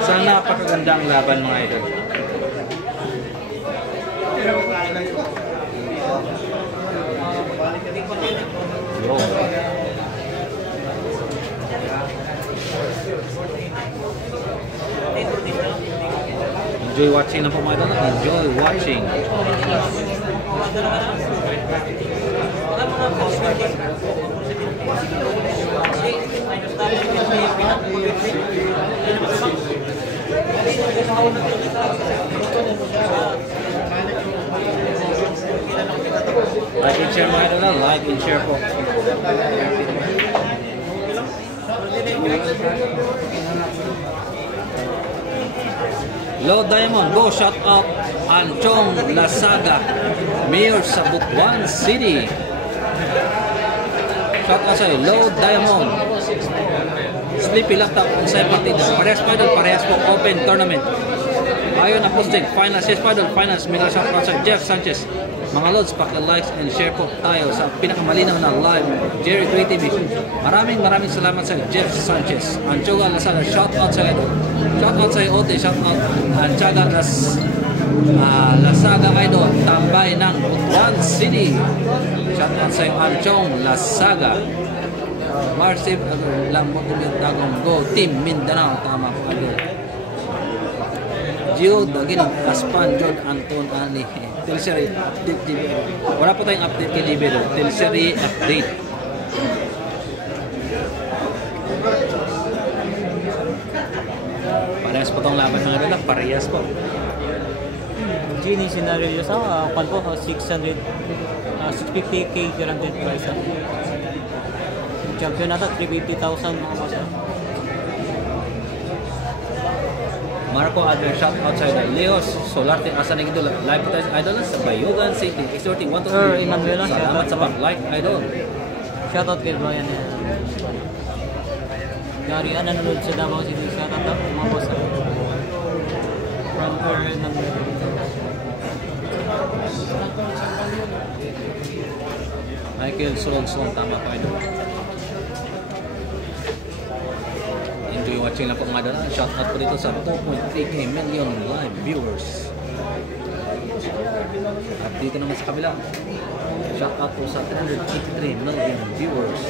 Sa napakagandang laban mga idol. Bro. Enjoy watching na po mga idol. Enjoy watching. Like and share mga idol. Like and share po. Low Diamond, go shout out Anchong Lasaga, Mayor sa Butuan City. Shout out sa Low Diamond. Sleepy Laptop on side partida. Parehas po open tournament. Ayon na posting finals, yes paddle finals. Mega shout out sa Jeff Sanchez. Mga lods, paki-likes and share po tayo sa pinakamalinaw na live Jerry 3 TV. Maraming salamat sa Jeff Sanchez. Anchoga Lasaga, shout out sa idol. Shout out sa Ote, shout out Anchoga Lasaga idol, tambay ng Butuan City. Shout out sa Anchong Lasaga. Mark Steve, lang mo Tagong, go Team Mindanao, tama po idol. Gio Daginong, Aspan, John Anton, Ani, Tilseri, update GB. Wala pa tayong update kay GB doon. Tilseri update. Parehas po tong laban mga idol, parehas po. Gini scenario sa kwan po 650k guaranteed price. Champion nata 350,000 mga boss. Marco Adler, shout outside Leos Solarte, asa na idol, live po tayo idol sa Bayugan City, exhorting 1 to 3. Emmanuel, salamat sa pag-like idol. Shoutout kay Brian. Gary, nanonood sa Davao City. Shoutout mga boss. From Fernando. Michael Solonson, tama pa idol. Enjoy watching lang po mga idol. Shout out po dito sa 2.3 million live viewers. At dito naman sa kabila, shout out po sa 383 million viewers.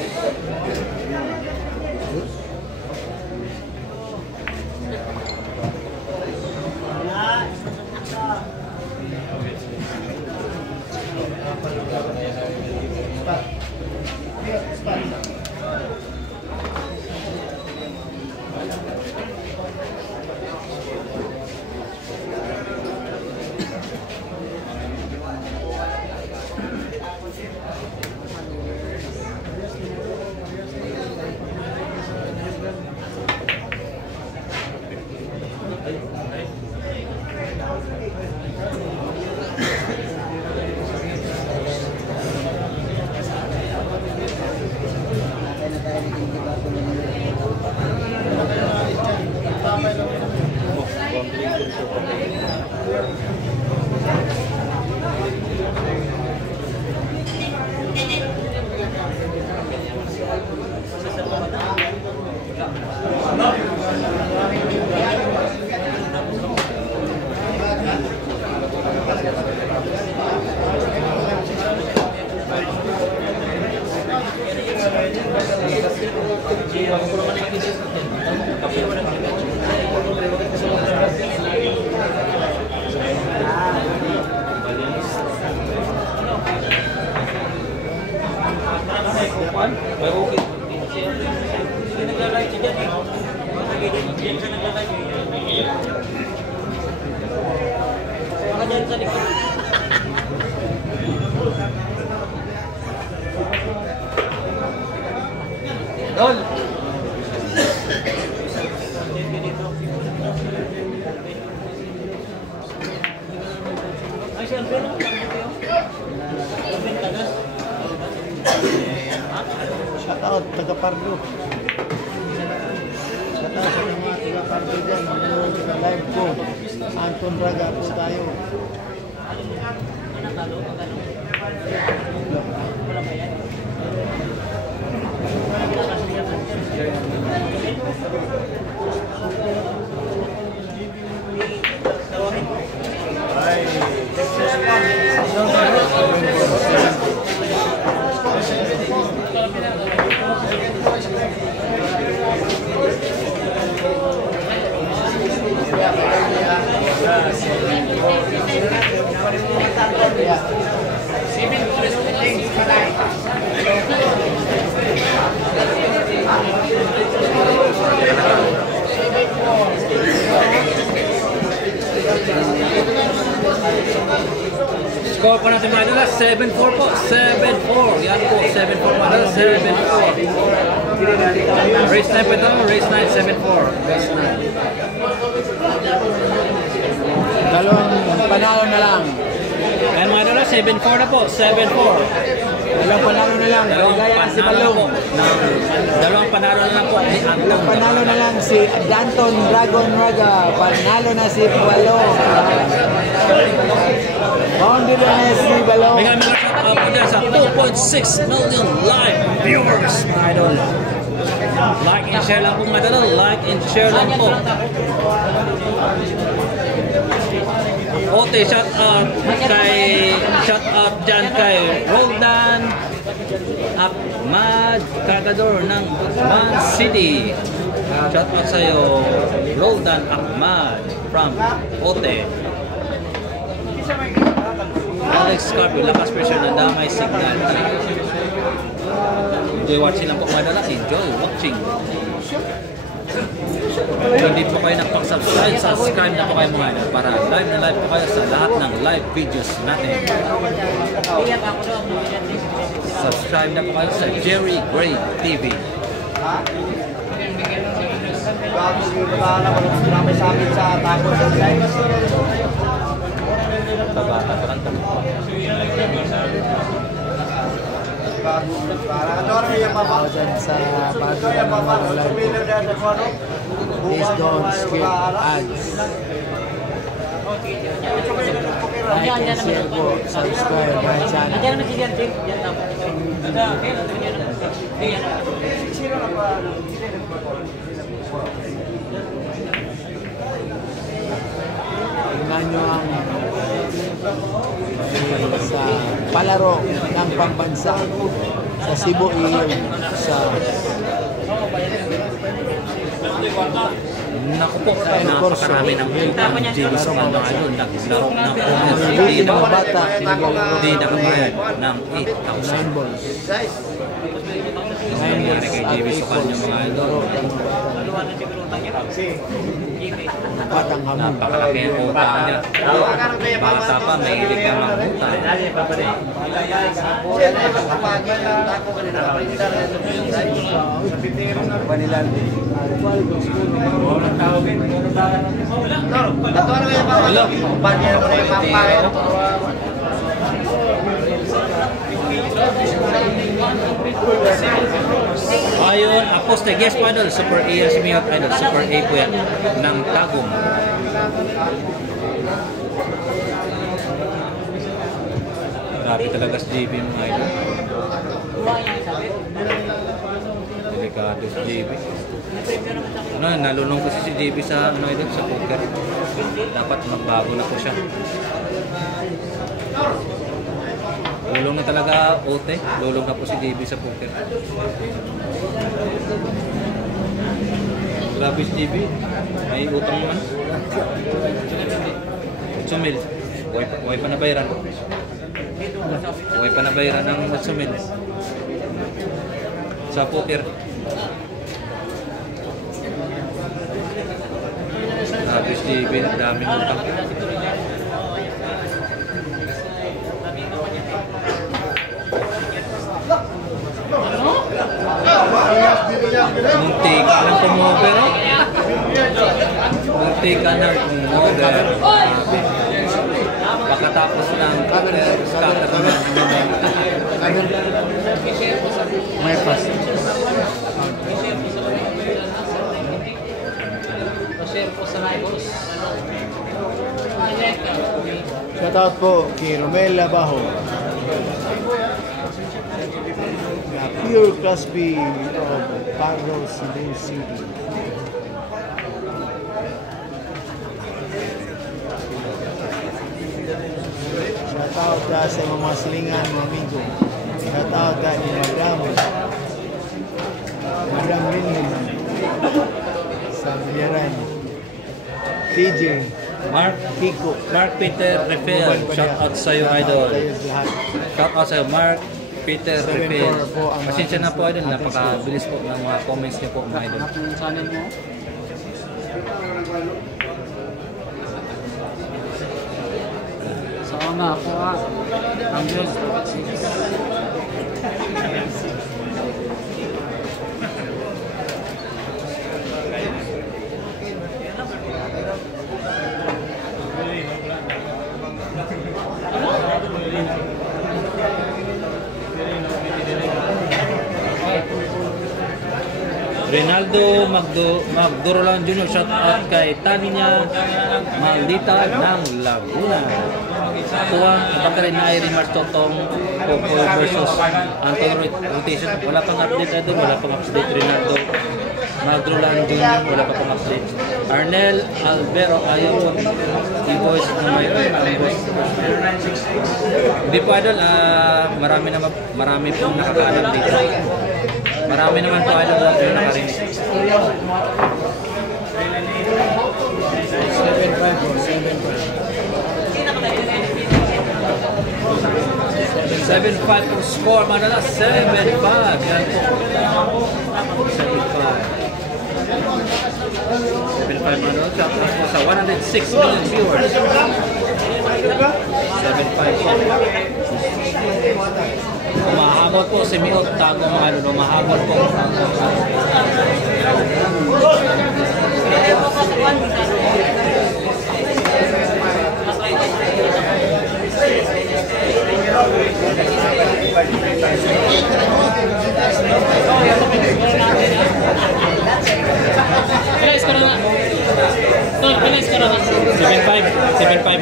Shoutout, taga-Pardo. Shoutout sa mga taga-Pardo dyan. Manonood sa live ko. Anton Braga po tayo. Score po natin mga idol, 7-4 po, 7-4. Yan po, 7-4 mga idol, 7-4. Race 9 po ito, race 9, 7-4. Race 9. Dalawang panalo na lang. Ayan mga idol, 7-4 na po, 7-4. Dalawang panalo na lang. Ligaya si Balong. Dalawang panalo na lang po. Dalawang panalo na lang si Danton Dragon Raga. Panalo na si Balong. Boundary na si Balong. May kami mga shout out po dyan sa 2.6 million live viewers mga idol. Like and share lang po mga idol. Like and share lang po. Ote, shout out dyan kay Roldan Ahmad, Kagador ng Guzman City. Shout out sa'yo, Rodan Ahmad from Ote. Alex Scarpio, lakas pressure na damay signal. Enjoy watching lang po mga dala. Enjoy watching. Kung hindi po kayo nagpag-subscribe, subscribe na po kayo mga idol para live na live po kayo sa lahat ng live videos natin. Subscribe na po kayo sa Jerry Gray TV. Babata pa lang tayo. Sa bago na naman based on skip ads. Like and share po, subscribe my channel. Tingnan nyo ang sa palaro ng pambansa sa Cebu iyon sa Naku po, napakarami ng JB sa mga idol. Naglaro ng hindi nakabayad ng 8,000 balls. Nangyari kay JB sa kanyang mga idol. Batang hamon. Napakalaki ang utang niya. Bata pa, may hilig ka ng utang. Ayun, Aposte, guess po idol, Super A si Miyot idol, Super A po yan, ng Tagum. Grabe talaga si JB mga idol. Delikado si JB. Nalulong kasi si JB sa ano idol, sa poker. Dapat magbago na po siya. Lulong na talaga Ote. Lulong na po si JB sa poker. Grabe si JB. May utang naman. 8 mil. Huwag pa nabayaran. Huwag pa nabayaran ng 8 mil. Sa poker. Grabe si JB. Daming utang. Munti ka ng tumover. Munti ka ng tumover. Pagkatapos ng scatter naman. May pass. Shout out po kay Romel Labajo. Pure Class B of Pardo, Cebu City. Shout out sa mga silingan mga amigo. Shout out ni Madam Linlin sa Biyaran. TJ Mark Peter Refel. Shout out sa iyo idol. Shout out sa iyo Mark Peter Refel. Pasensya na po idol, napakabilis po ng mga comments niyo po mga idol. Channel mo? Sama ako ang Diyos. Rinaldo Magdorolan Jr. shout out kay Tanya Maldita ng Laguna. Tuwang baka rin na rematch Totong Popo versus Anton Rotation. Wala pang update idol, wala pang update Rinaldo Magdorolan Jr. Wala pa pang update. Arnel Albero ayaw po i-voice na may voice. Hindi po idol, marami pong nakakaalam dito. Marami naman po idol na nakarinig. 7.5 ang score, madala 7.5. Yan po. 7.5 madala. Tapos po sa 106 million viewers. 7.5 po. Mahabol po si Miot. Tago mga lolo. Mahabol po. Kailan score na? Tol, kailan score na? 7-5. 7-5.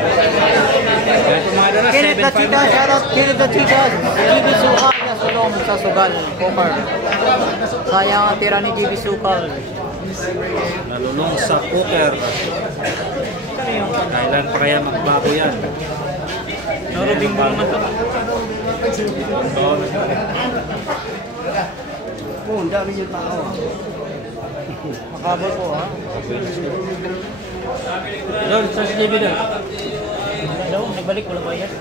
Kenneth the Cheetah, shoutout Kenneth the Cheetah. GB Sukal na sulong sa Sugal, Poker. Sayang ang tira ni GB Sukal. Nalulong sa poker. Kailan pa kaya magbago yan? Narubing mo naman to. Oh, ang dami yung tao. Makabal po ha. Doon, sa JB doon. Daw, nagbalik, wala bayad.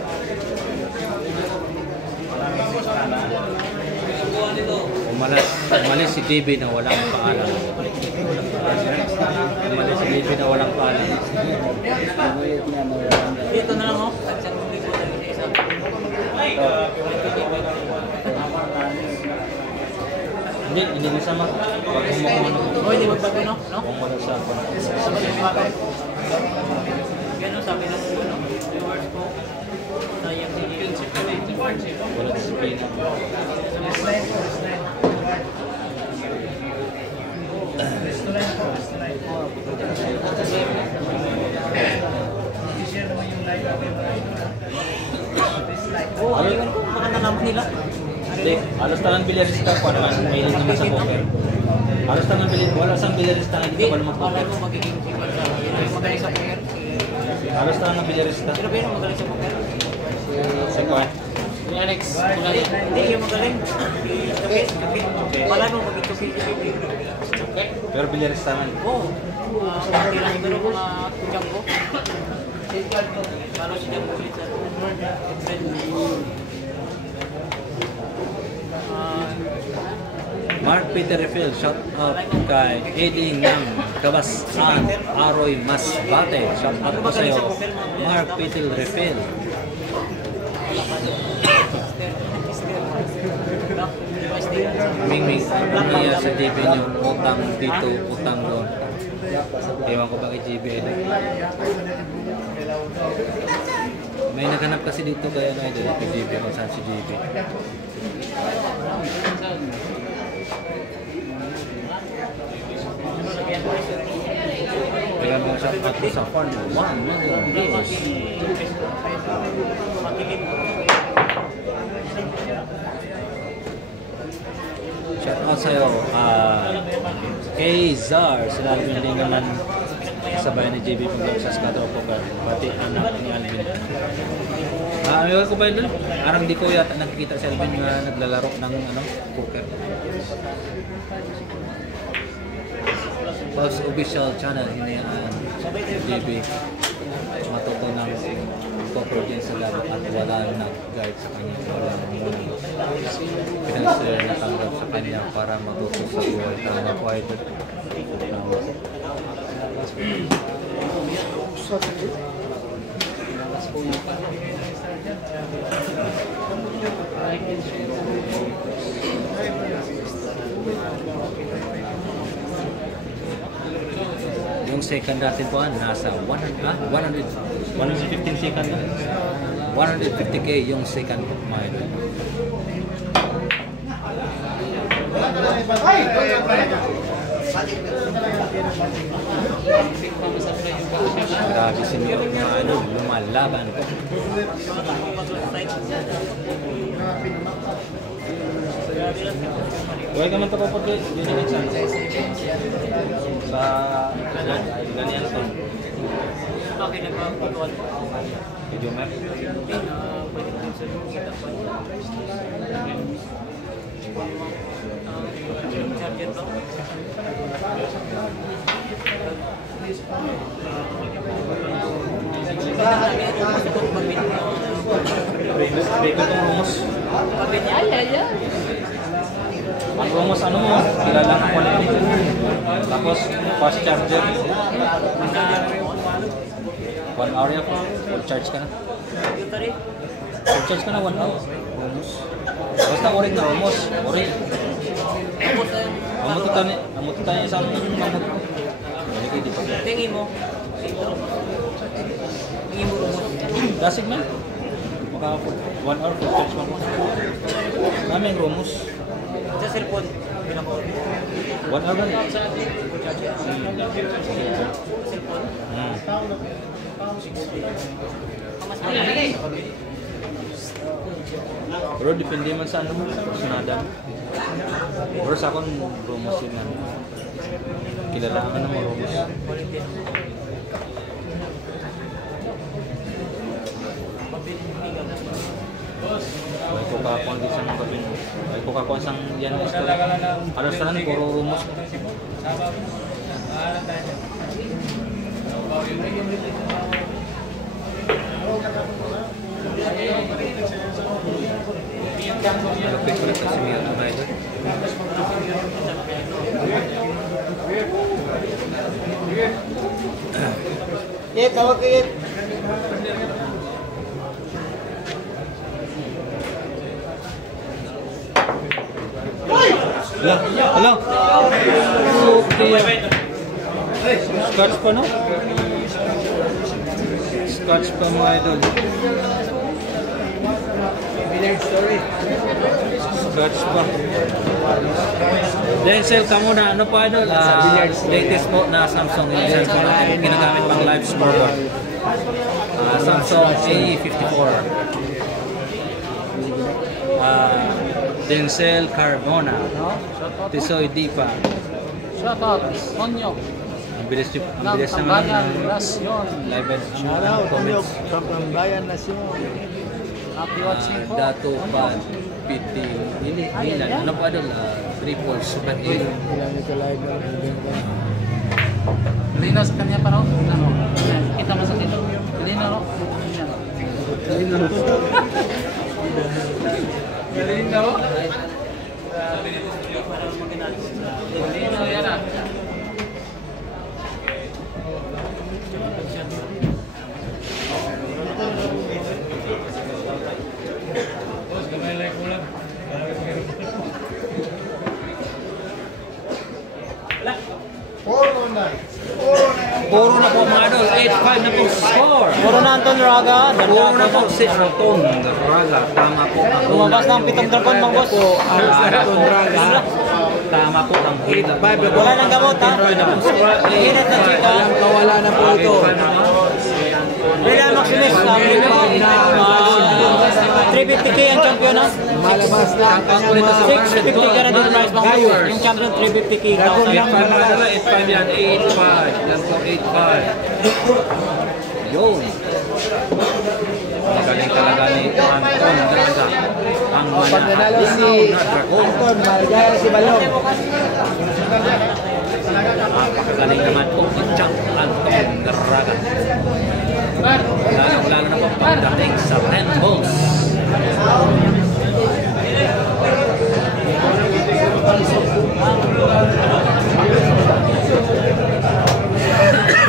Umalis si JB na walang paalam. Umalis si JB na walang paalam. Dito na lang, oh. Hindi masama. Pag Oh, hindi magbago, no? kung wala sa Yan, sabi ng viewers ko. Sayang si wala sa spin. Oh, ayun ko, maganda naman nila. Hindi, halos talang bilyarista ko naman, mahilig naman sa poker. Halos talang bilyarista, wala sang bilyarista na hindi pa naman Wala poker. ko magiging sikat sa magaling sa poker. Halos talang ng bilyarista. Pero ba yun ang magaling sa poker? Si Kwan. Si Alex, hindi yung magaling. Wala nung maging kasi. Pero bilyarista man. Oo. Hindi lang pero mga tujang ko. Paano siya ulit sa Mark Peter Refill, shout out kay Eddie ng Kabasan, Aroy Masbate. Shout out po sa'yo, Mark Peter Refill. Mingming, ano nangyayari sa JB nyo? Utang dito, utang doon. Ewan ko ba kay JB ito. May naghanap kasi dito kaya na ito, kay JB, kung saan si JB. Kaya mga shout out ko sa fund, 1 million views. Shout out sa'yo, kay Zar, sila Alvin Lingalan, sabay ni JB Paglaw sa Skadro Poker, pati anak ni Alvin. Ewan ko ba yun? Arang di ko yata nakikita si Alvin nga naglalaro ng poker. Pulse official channel, hinayaan JB matutunang poker din sa laro at wala nag-guide sa kanya. Wala muna pinansin na tanggap sa kanya para matuto sa buhay. Tama po ay tama. Yung second natin po nasa 115 second na. 150k yung second mga idol. Grabe si Mio mga idol, lumalaban po. Huwag ka man ito po yun yung exam. Sa ganyan ito. Bakit nagpapatuan? Video map. Bago itong rumos. Ang Romos ano mo, kilala ng quality. Tapos, fast charger. 1 hour yan pa. Full charge ka na. Full charge ka na 1 hour. Romos. Basta orig na Romos. Orig. Amot tayo isang mamot. Balik kayo dito. Tingin mo. Tingin mo Romos. Dasig na. Maka 1 hour full charge mo. Namin Romos. Sa cellphone. 1 hour na rin. Cellphone. Mas malaki. Pero depende man sa ano mo, sunada mo. Pero sa akong Romos yun nga. Kilalahan na mo Romos. Ay ko kakuan di sang kapin. Ay ko kakuan sang yan na story. Alas tanan puro Romos. Malapit ko lang sa siya mga idol. Tawag kayo. Hello. Okay. Scotch pa no? Scotch pa mga idol. Scotch pa. Denzel ka muna. Ano pa idol? Latest mo na Samsung. Yung cellphone natin ginagamit pang live scoreboard. Samsung A54. Denzel Carbona. Tisoy Dipa. Shoutout, Tonyo. Ang bilis naman ng Lasyon. live Shoutout, comments. Pambayan Nasyon. Happy watching po. Dato pa Piti Ilan. Ano pa doon? Triple Super A. Ilang ito live na. Lino sa kanya pa raw. Ano? Kita mo sa dito. Lino raw. Lino. Lino yan ah. Puro na po mga idol. 8-5 na po score. Puro na Anton Raga. Puro na po si Anton Raga. Tama po ang Lumabas ng pitong dragon mga boss. Anton Raga. Tama po ang hila. Wala nang gamot ha. Init na chika. Walang kawala na po ito. Wala Maximus. 350k ang champion ha. Malabas na ang kanyang mga 650 ka na din price mga boss. Yung champion 350k. 8-5 na dala. 8-5 yan. 8-5. Yan po 8-5. Yun. Magaling talaga ni Anton Raga. Ang Pagkadalo si Dragon. Anton, maligaya si Balong. Napakagaling naman po ang Chang Anton Raga. Lalo na po pagdating sa 10 balls.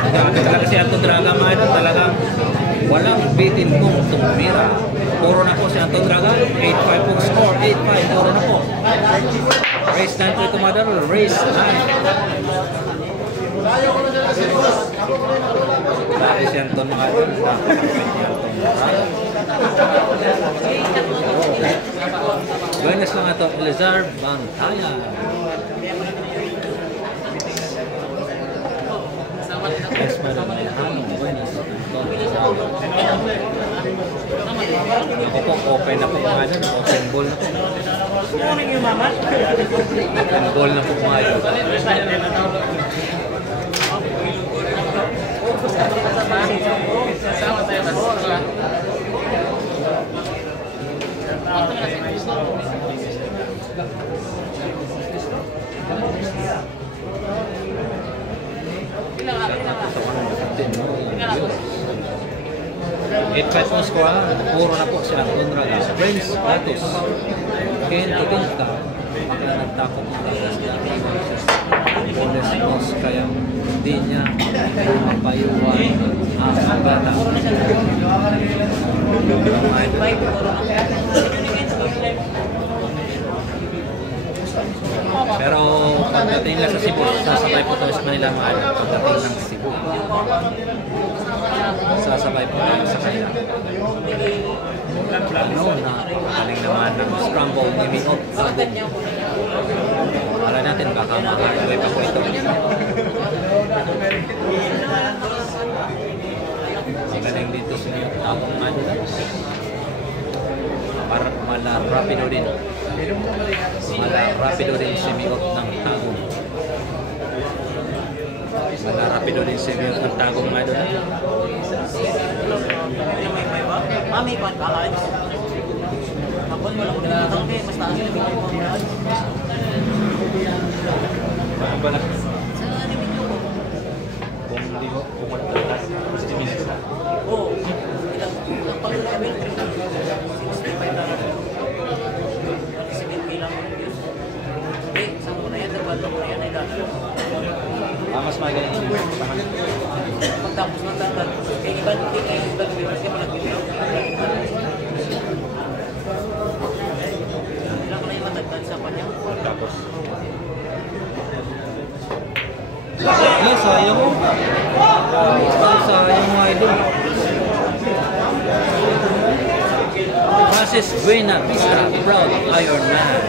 Grabe talaga si Anton Raga mga idol, talagang walang bitin kong tumira. Puro na po si Anton Raga, 8-5 po score, 8-5, puro na po. Race 9 po ito mga idol, race 9. Grabe si Anton mga idol, napakapit ni Anton Raga. Buenas lang ito, Elizar Bantayan. Yes, madam. Buenas. Ako po, open na po mga idol. Open ball na po. Open ball na po mga idol. 8-5 mo score, puro na po silang Tunraga. Brains, Latus, Ken, Tutinka, baka nagtakot na talaga sila. Bonus boss, kaya hindi niya mapayuwan ang bata. Pero pagdating nila sa Cebu, sasabay po tayo sa Manila Mahal. Pagdating ng Cebu, sasabay po tayo sa kanila. Ano na, aling naman ng scramble ni Miot. Wala natin, baka makahiway pa po ito. Galing dito sa Miot. Tapong ano. Para mala rapido din. Mala rapido din si Miot ng Tagum. Mala rapido din si Miot ng Tagum nga doon. Mami, pan ka guys. Ako wala ko na lang kay mas taas na bigay mo. Ang balak. Sa ano video ko? Kung hindi mo pumunta sa 60 minutes na. Oo. Ang pag-level 65 na lang. 70 lang yung views. Eh, saan ko na yan? Nagbato ko na yan ay dati. Mas magaling yung Pagtapos ng tantan, kaya iba hindi kayo viewers kaya mag-video. Ilang ko na yung matagdan sa kanya. tapos. Yes, sayang mo. Sayang mo idol. Francis Buena Vista, proud Iron Man.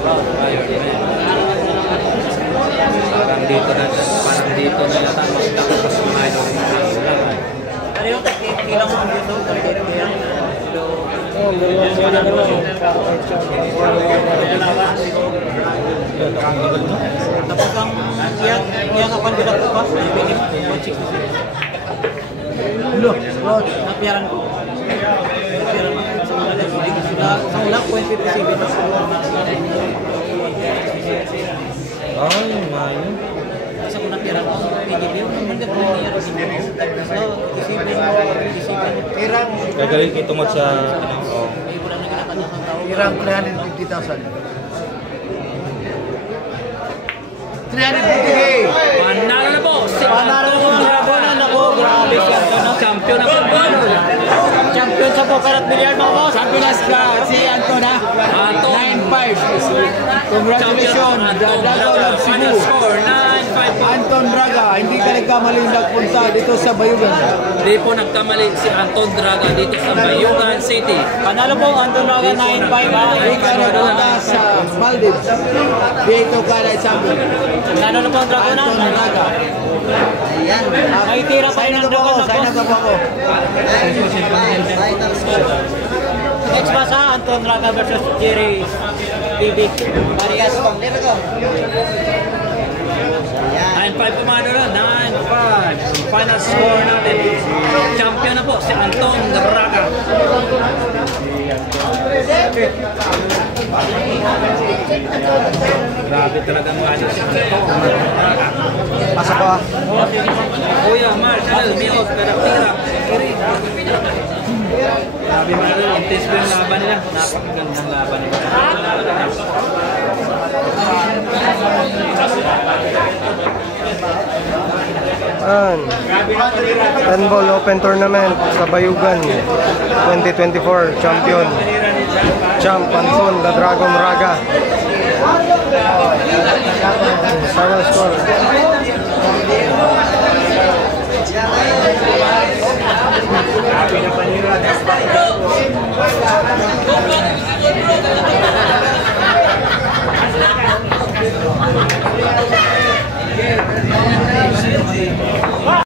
Proud Iron Man. Parang dito nila tapos tapos mga idol. Ano yung kilang mo dito? Kilang. Tapos ang kaya nga pandilat ko ba? 166. Napiyaran ko. Sa ulang 0.57. Ay, mayo. Sa unang pira ko, PGB, hindi ko niya rin so, Irang, Gagaling kayo tungkol sa May wala na ginakanya ng tao. irang 350,000. 350K! Panalo na po! Panalo na po ang Dragonan ako. Grabe siya. Champion na po! Champion sa Poker at Billiard mga boss. Ang pinas ka si Anton ha. Anton. 9-5. Congratulations. Dragon of Cebu. Score 9-5 po. Anton Draga, hindi ka nagkamali nagpunta dito sa Bayugan. Hindi po nagkamali si Anton Draga dito sa Bayugan City. Panalo po Anton Dragon 9-5 ha. Hindi ka nagpunta sa Maldives. Dito ka na champion. Panalo na po ang Dragonan. Anton Draga. Ayan. May tira pa Sign ng up ako, Dragon sign up ako. Next pa sa Anton Draga versus Jerry TV. Marias. 9-5 pumano na, 9-5. Final score natin. Champion na po si Anton Draga. Grabe talaga ang ano si Anton Draga. Pasok ko ah. Kuya Marshall, Miot, Perapira, Kiri. Grabe mga rin, intense po yung laban nila. Napakagandang laban nila. Handball Open Tournament sa Bayugan 2024 champion Champ Anton the Dragon Raga. Final score